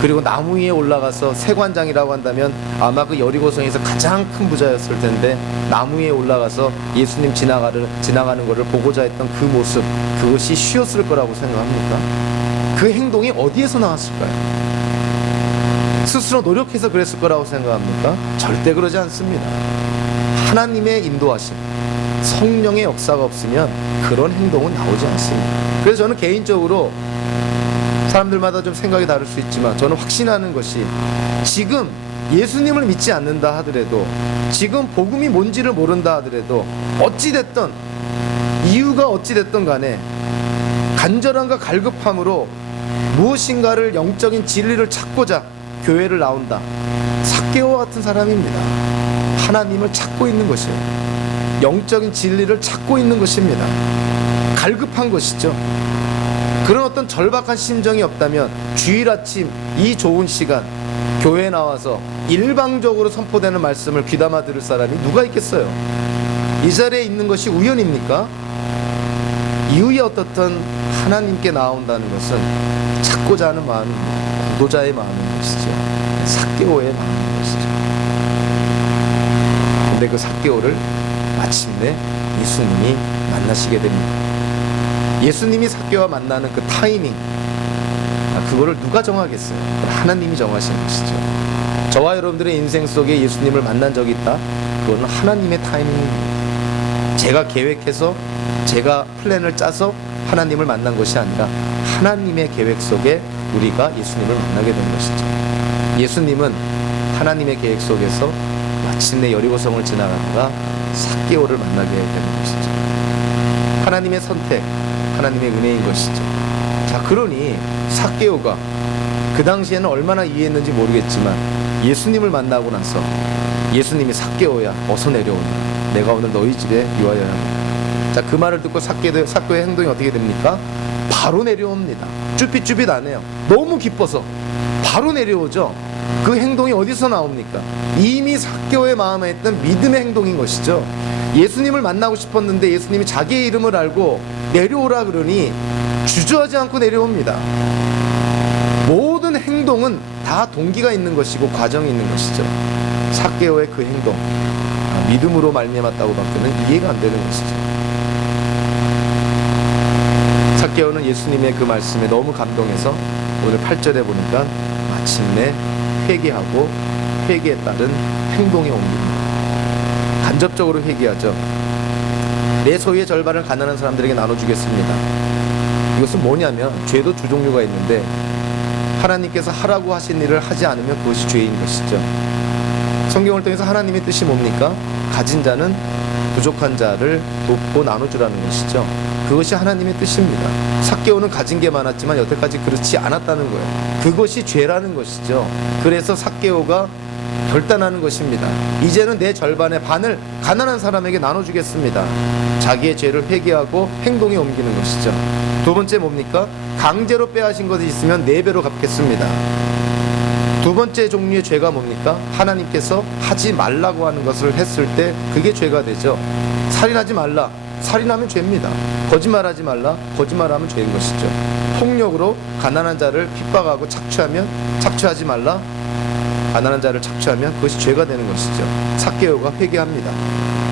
그리고 나무 위에 올라가서 세관장이라고 한다면 아마 그 여리고성에서 가장 큰 부자였을 텐데 나무 위에 올라가서 예수님 지나가는 것을 보고자 했던 그 모습, 그것이 쉬웠을 거라고 생각합니까? 그 행동이 어디에서 나왔을까요? 스스로 노력해서 그랬을 거라고 생각합니까? 절대 그러지 않습니다. 하나님의 인도하심, 성령의 역사가 없으면 그런 행동은 나오지 않습니다. 그래서 저는 개인적으로 사람들마다 좀 생각이 다를 수 있지만 저는 확신하는 것이, 지금 예수님을 믿지 않는다 하더라도, 지금 복음이 뭔지를 모른다 하더라도, 어찌됐든 이유가 어찌됐든 간에 간절함과 갈급함으로 무엇인가를 영적인 진리를 찾고자 교회를 나온다. 삭개오와 같은 사람입니다. 하나님을 찾고 있는 것이에요. 영적인 진리를 찾고 있는 것입니다. 갈급한 것이죠. 그런 어떤 절박한 심정이 없다면 주일 아침 이 좋은 시간 교회에 나와서 일방적으로 선포되는 말씀을 귀담아 들을 사람이 누가 있겠어요? 이 자리에 있는 것이 우연입니까? 이유에 어떻든 하나님께 나온다는 것은 찾고자 하는 마음입니다. 구도자의 마음인 것이죠. 삭개오의 마음인 것이죠. 근데 그 삭개오를 마침내 예수님이 만나시게 됩니다. 예수님이 삭개오와 만나는 그 타이밍, 그거를 누가 정하겠어요? 하나님이 정하신 것이죠. 저와 여러분들의 인생 속에 예수님을 만난 적이 있다? 그거는 하나님의 타이밍입니다. 제가 계획해서, 제가 플랜을 짜서 하나님을 만난 것이 아니라 하나님의 계획 속에 우리가 예수님을 만나게 된 것이죠. 예수님은 하나님의 계획 속에서 마침내 여리고성을 지나가다가 삭개오를 만나게 되는 것이죠. 하나님의 선택, 하나님의 은혜인 것이죠. 자, 그러니 삭개오가 그 당시에는 얼마나 이해했는지 모르겠지만 예수님을 만나고 나서 예수님이 삭개오야 어서 내려오라, 내가 오늘 너희 집에 유하여야 한다. 자, 그 말을 듣고 삭개오의 행동이 어떻게 됩니까? 바로 내려옵니다. 쭈삣쭈삣 안 해요. 너무 기뻐서 바로 내려오죠. 그 행동이 어디서 나옵니까? 이미 삭개오의 마음에 있던 믿음의 행동인 것이죠. 예수님을 만나고 싶었는데 예수님이 자기의 이름을 알고 내려오라 그러니 주저하지 않고 내려옵니다. 모든 행동은 다 동기가 있는 것이고 과정이 있는 것이죠. 삭개오의 그 행동, 믿음으로 말미암았다고밖에는 이해가 안 되는 것이죠. 삭개오는 예수님의 그 말씀에 너무 감동해서 오늘 8절에 보니까 마침내 회개하고 회개에 따른 행동에 옮깁니다. 간접적으로 회개하죠. 내 소유의 절반을 가난한 사람들에게 나눠주겠습니다. 이것은 뭐냐면 죄도 두 종류가 있는데 하나님께서 하라고 하신 일을 하지 않으면 그것이 죄인 것이죠. 성경을 통해서 하나님의 뜻이 뭡니까? 가진 자는 부족한 자를 돕고 나눠주라는 것이죠. 그것이 하나님의 뜻입니다. 삭개오는 가진 게 많았지만 여태까지 그렇지 않았다는 거예요. 그것이 죄라는 것이죠. 그래서 삭개오가 결단하는 것입니다. 이제는 내 절반의 반을 가난한 사람에게 나눠주겠습니다. 자기의 죄를 회개하고 행동에 옮기는 것이죠. 두 번째 뭡니까? 강제로 빼앗은 것이 있으면 4배로 갚겠습니다. 두 번째 종류의 죄가 뭡니까? 하나님께서 하지 말라고 하는 것을 했을 때 그게 죄가 되죠. 살인하지 말라. 살인하면 죄입니다. 거짓말하지 말라. 거짓말하면 죄인 것이죠. 폭력으로 가난한 자를 핍박하고 착취하지 말라. 가난한 자를 착취하면 그것이 죄가 되는 것이죠. 삭개오가 회개합니다.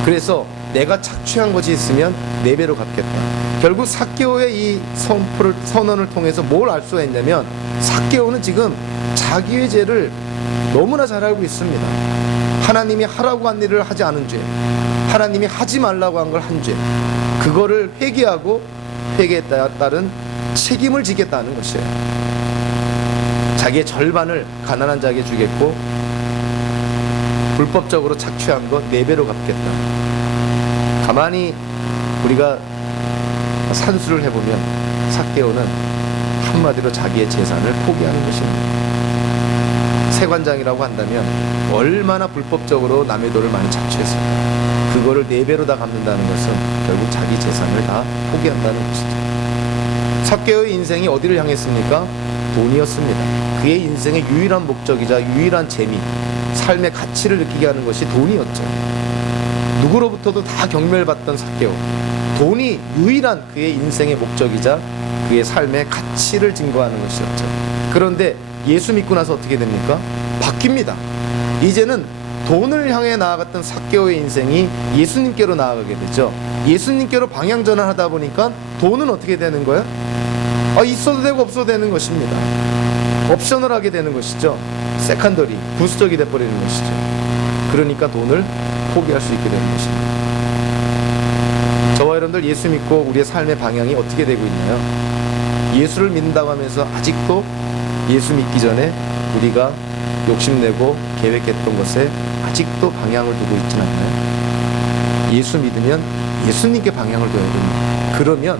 그래서 내가 착취한 것이 있으면 4배로 갚겠다. 결국 삭개오의 이 선언을 통해서 뭘 알 수가 있냐면 삭개오는 지금 자기의 죄를 너무나 잘 알고 있습니다. 하나님이 하라고 한 일을 하지 않은 죄, 하나님이 하지 말라고 한 걸 한 죄, 그거를 회개하고 회개에 따른 책임을 지겠다는 것이에요. 자기의 절반을 가난한 자에게 주겠고 불법적으로 착취한 것 4배로 갚겠다. 가만히 우리가 산수를 해보면 삭개오는 한마디로 자기의 재산을 포기하는 것입니다. 세관장이라고 한다면 얼마나 불법적으로 남의 돈을 많이 착취했을까. 그거를 4배로 다 갚는다는 것은 결국 자기 재산을 다 포기한다는 것이죠. 삭개오의 인생이 어디를 향했습니까? 돈이었습니다. 그의 인생의 유일한 목적이자 유일한 재미, 삶의 가치를 느끼게 하는 것이 돈이었죠. 누구로부터도 다 경멸받던 삭개오, 돈이 유일한 그의 인생의 목적이자 그의 삶의 가치를 증거하는 것이었죠. 그런데 예수 믿고 나서 어떻게 됩니까? 바뀝니다. 이제는 돈을 향해 나아갔던 삭개오의 인생이 예수님께로 나아가게 되죠. 예수님께로 방향 전환하다 보니까 돈은 어떻게 되는 거예요? 있어도 되고 없어도 되는 것입니다. 옵션을 하게 되는 것이죠. 세컨더리, 부수적이 돼버리는 것이죠. 그러니까 돈을 포기할 수 있게 되는 것입니다. 저와 여러분들 예수 믿고 우리의 삶의 방향이 어떻게 되고 있나요? 예수를 믿는다고 하면서 아직도 예수 믿기 전에 우리가 욕심내고 계획했던 것에 아직도 방향을 두고 있지는 않나요? 예수 믿으면 예수님께 방향을 둬야 됩니다. 그러면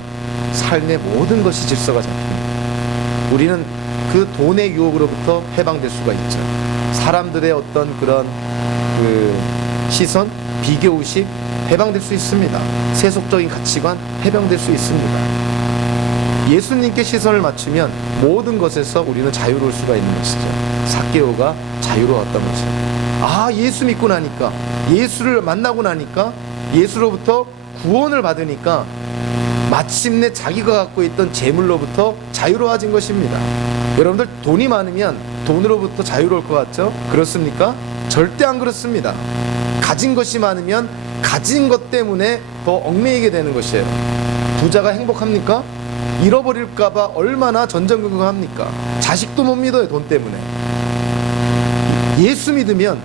삶의 모든 것이 질서가 잡힙니다. 우리는 그 돈의 유혹으로부터 해방될 수가 있죠. 사람들의 어떤 그런 시선, 비교의식 해방될 수 있습니다. 세속적인 가치관 해방될 수 있습니다. 예수님께 시선을 맞추면 모든 것에서 우리는 자유로울 수가 있는 것이죠. 삭개오가 자유로웠던 것이죠. 예수 믿고 나니까, 예수를 만나고 나니까, 예수로부터 구원을 받으니까 마침내 자기가 갖고 있던 재물로부터 자유로워진 것입니다. 여러분들 돈이 많으면 돈으로부터 자유로울 것 같죠? 그렇습니까? 절대 안 그렇습니다. 가진 것이 많으면 가진 것 때문에 더 얽매이게 되는 것이에요. 부자가 행복합니까? 잃어버릴까봐 얼마나 전전긍긍합니까? 자식도 못 믿어요, 돈 때문에. 예수 믿으면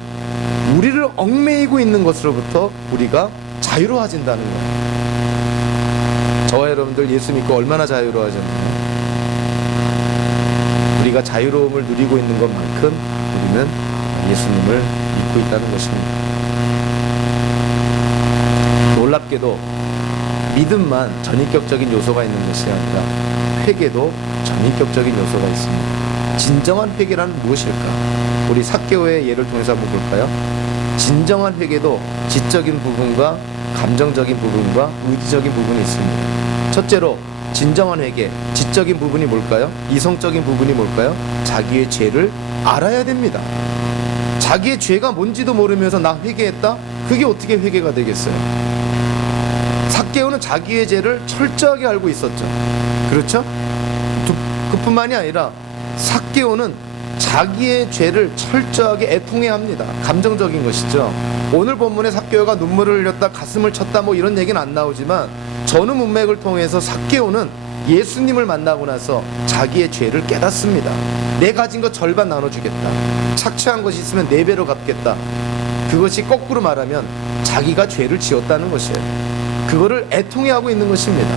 우리를 얽매이고 있는 것으로부터 우리가 자유로워진다는 거예요. 저와 여러분들 예수 믿고 얼마나 자유로워졌나요? 우리가 자유로움을 누리고 있는 것만큼 우리는 예수님을 믿고 있다는 것입니다. 놀랍게도 믿음만 전인격적인 요소가 있는 것이 아니라 회개도 전인격적인 요소가 있습니다. 진정한 회개란 무엇일까? 우리 삭개오의 예를 통해서 한번 볼까요? 진정한 회개도 지적인 부분과 감정적인 부분과 의지적인 부분이 있습니다. 첫째로 진정한 회개, 지적인 부분이 뭘까요? 이성적인 부분이 뭘까요? 자기의 죄를 알아야 됩니다. 자기의 죄가 뭔지도 모르면서 나 회개했다? 그게 어떻게 회개가 되겠어요? 삭개오는 자기의 죄를 철저하게 알고 있었죠. 그렇죠? 그뿐만이 아니라 삭개오는 자기의 죄를 철저하게 애통해야 합니다. 감정적인 것이죠. 오늘 본문에 삭개오가 눈물을 흘렸다, 가슴을 쳤다, 뭐 이런 얘기는 안 나오지만 전후 문맥을 통해서 삭개오는 예수님을 만나고 나서 자기의 죄를 깨닫습니다. 내 가진 것 절반 나눠주겠다. 착취한 것이 있으면 4배로 갚겠다. 그것이 거꾸로 말하면 자기가 죄를 지었다는 것이에요. 그거를 애통해하고 있는 것입니다.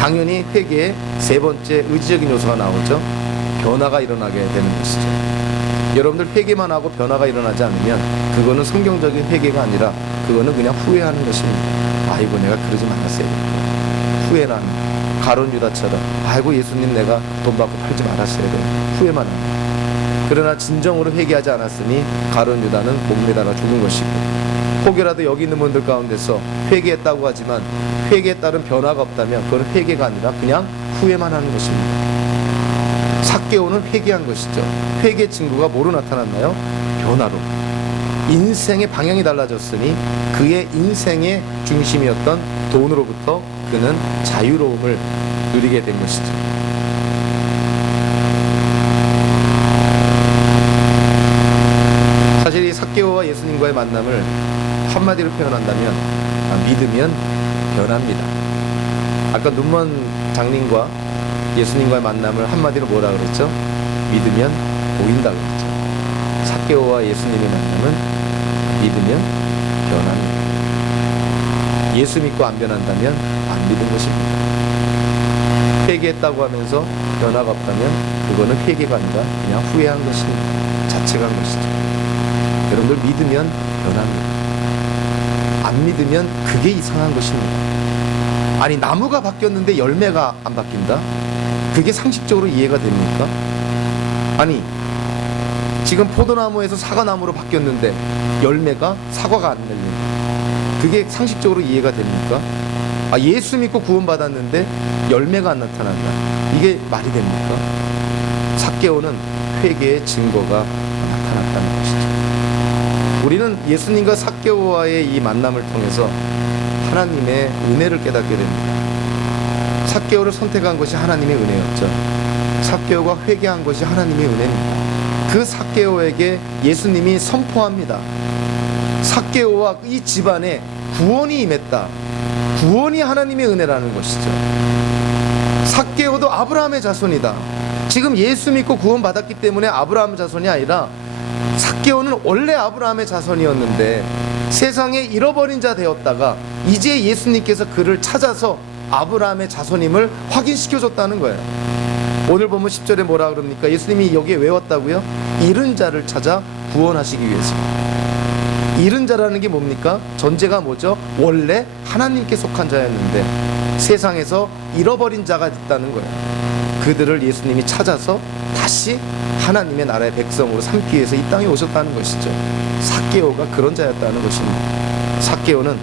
당연히 회개의 3번째 의지적인 요소가 나오죠. 변화가 일어나게 되는 것이죠. 여러분들 회개만 하고 변화가 일어나지 않으면 그거는 성경적인 회개가 아니라 그거는 그냥 후회하는 것입니다. 아이고 내가 그러지 말았어야겠다. 후회는 가룟 유다처럼 아이고 예수님 내가 돈 받고 팔지 말았어야 돼. 후회만 합니다. 그러나 진정으로 회개하지 않았으니 가룟 유다는 못 매달아 죽은 것이고, 혹여라도 여기 있는 분들 가운데서 회개했다고 하지만 회개에 따른 변화가 없다면 그건 회개가 아니라 그냥 후회만 하는 것입니다. 삭개오는 회개한 것이죠. 회개 증거가 뭐로 나타났나요? 변화로. 인생의 방향이 달라졌으니 그의 인생의 중심이었던 돈으로부터 그는 자유로움을 누리게 된 것이죠. 사실 이 삭개오와 예수님과의 만남을 한마디로 표현한다면 믿으면 변합니다. 아까 눈먼 장님과 예수님과의 만남을 한마디로 뭐라 그랬죠? 믿으면 보인다 그랬죠. 삭개오와 예수님의 만남은 믿으면 변합니다. 예수 믿고 안 변한다면 안 믿은 것입니다. 회개했다고 하면서 변화가 없다면 그거는 회개가 아니라 그냥 후회한 것입니다. 자책한 것이죠. 여러분들 믿으면 변합니다. 안 믿으면 그게 이상한 것입니다. 아니 나무가 바뀌었는데 열매가 안 바뀐다? 그게 상식적으로 이해가 됩니까? 아니 지금 포도나무에서 사과나무로 바뀌었는데 열매가 사과가 안 열린다. 그게 상식적으로 이해가 됩니까? 예수 믿고 구원받았는데 열매가 안 나타난다. 이게 말이 됩니까? 삭개오는 회개의 증거가 나타났다는 것이죠. 우리는 예수님과 삭개오와의 이 만남을 통해서 하나님의 은혜를 깨닫게 됩니다. 삭개오를 선택한 것이 하나님의 은혜였죠. 삭개오가 회개한 것이 하나님의 은혜입니다. 그 삭개오에게 예수님이 선포합니다. 삭개오와 이 집안에 구원이 임했다. 구원이 하나님의 은혜라는 것이죠. 삭개오도 아브라함의 자손이다. 지금 예수 믿고 구원받았기 때문에 아브라함 자손이 아니라 삭개오는 원래 아브라함의 자손이었는데 세상에 잃어버린 자 되었다가 이제 예수님께서 그를 찾아서 아브라함의 자손임을 확인시켜줬다는 거예요. 오늘 보면 10절에 뭐라 그럽니까? 예수님이 여기에 왜 왔다고요? 잃은 자를 찾아 구원하시기 위해서. 잃은 자라는 게 뭡니까? 전제가 뭐죠? 원래 하나님께 속한 자였는데 세상에서 잃어버린 자가 됐다는 거예요. 그들을 예수님이 찾아서 다시 하나님의 나라의 백성으로 삼기 위해서 이 땅에 오셨다는 것이죠. 삭개오가 그런 자였다는 것입니다. 삭개오는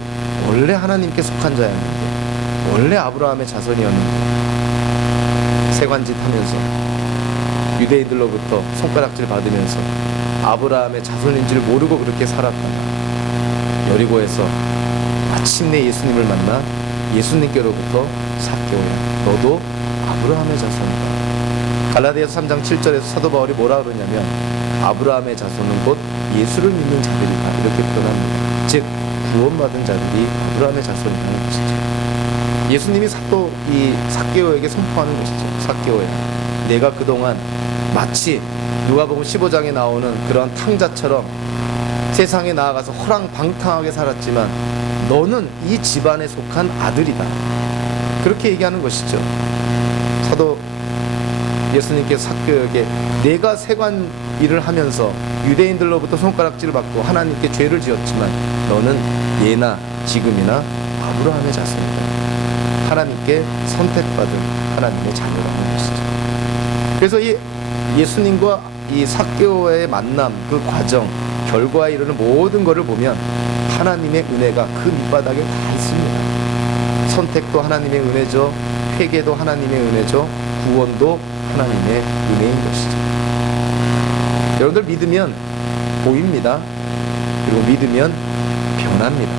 원래 하나님께 속한 자였는데 원래 아브라함의 자손이었는데 세관짓 하면서 유대인들로부터 손가락질 받으면서 아브라함의 자손인 줄 모르고 그렇게 살았다가 여리고에서 마침내 예수님을 만나 예수님께로부터 삭개오야 너도 아브라함의 자손이다. 갈라디아서 3장 7절에서 사도 바울이 뭐라 그러냐면 아브라함의 자손은 곧 예수를 믿는 자들이다 이렇게 표현합니다. 즉 구원받은 자들이 아브라함의 자손이라는 것이죠. 예수님이 또 이 삭개오에게 선포하는 것이죠. 삭개오야 내가 그동안 마치 누가복음 15장에 나오는 그런 탕자처럼 세상에 나아가서 호랑방탕하게 살았지만 너는 이 집안에 속한 아들이다. 그렇게 얘기하는 것이죠. 사도 예수님께서 삭개오에게 내가 세관 일을 하면서 유대인들로부터 손가락질을 받고 하나님께 죄를 지었지만 너는 예나 지금이나 아브라함의 자손이다. 하나님께 선택받은 하나님의 자녀라는 것이죠. 그래서 이 예수님과 이 삭개오의 만남 그 과정 결과에 이르는 모든 것을 보면 하나님의 은혜가 그 밑바닥에 다 있습니다. 선택도 하나님의 은혜죠. 회개도 하나님의 은혜죠. 구원도 하나님의 은혜인 것이죠. 여러분들 믿으면 보입니다. 그리고 믿으면 변합니다.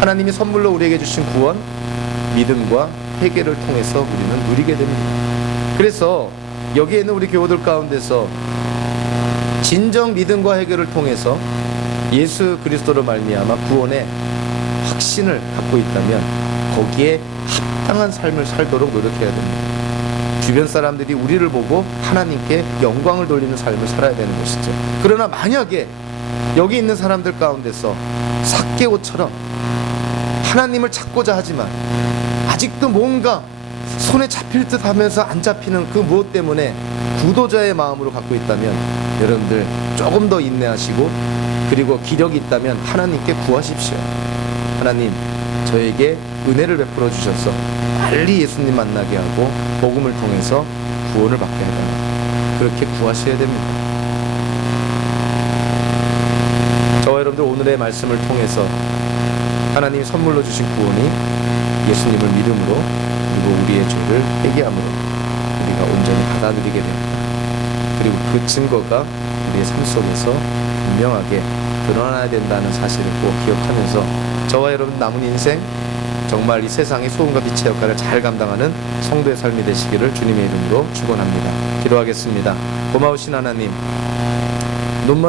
하나님이 선물로 우리에게 주신 구원, 믿음과 회개를 통해서 우리는 누리게 됩니다. 그래서 여기에 있는 우리 교우들 가운데서 진정 믿음과 해결을 통해서 예수 그리스도로 말미암아 구원의 확신을 갖고 있다면 거기에 합당한 삶을 살도록 노력해야 됩니다. 주변 사람들이 우리를 보고 하나님께 영광을 돌리는 삶을 살아야 되는 것이죠. 그러나 만약에 여기 있는 사람들 가운데서 삭개오처럼 하나님을 찾고자 하지만 아직도 뭔가 손에 잡힐 듯 하면서 안 잡히는 그 무엇 때문에 구도자의 마음으로 갖고 있다면 여러분들 조금 더 인내하시고 그리고 기력이 있다면 하나님께 구하십시오. 하나님, 저에게 은혜를 베풀어 주셔서 빨리 예수님 만나게 하고 복음을 통해서 구원을 받게 해달라. 그렇게 구하셔야 됩니다. 저와 여러분들 오늘의 말씀을 통해서 하나님이 선물로 주신 구원이 예수님을 믿음으로 그리고 우리의 죄를 회개함으로 우리가 온전히 받아들이게 됩니다. 그리고 그 증거가 우리의 삶 속에서 분명하게 드러나야 된다는 사실을 꼭 기억하면서 저와 여러분 남은 인생 정말 이 세상의 소금과 빛의 역할을 잘 감당하는 성도의 삶이 되시기를 주님의 이름으로 축원합니다. 기도하겠습니다. 고마우신 하나님, 눈먼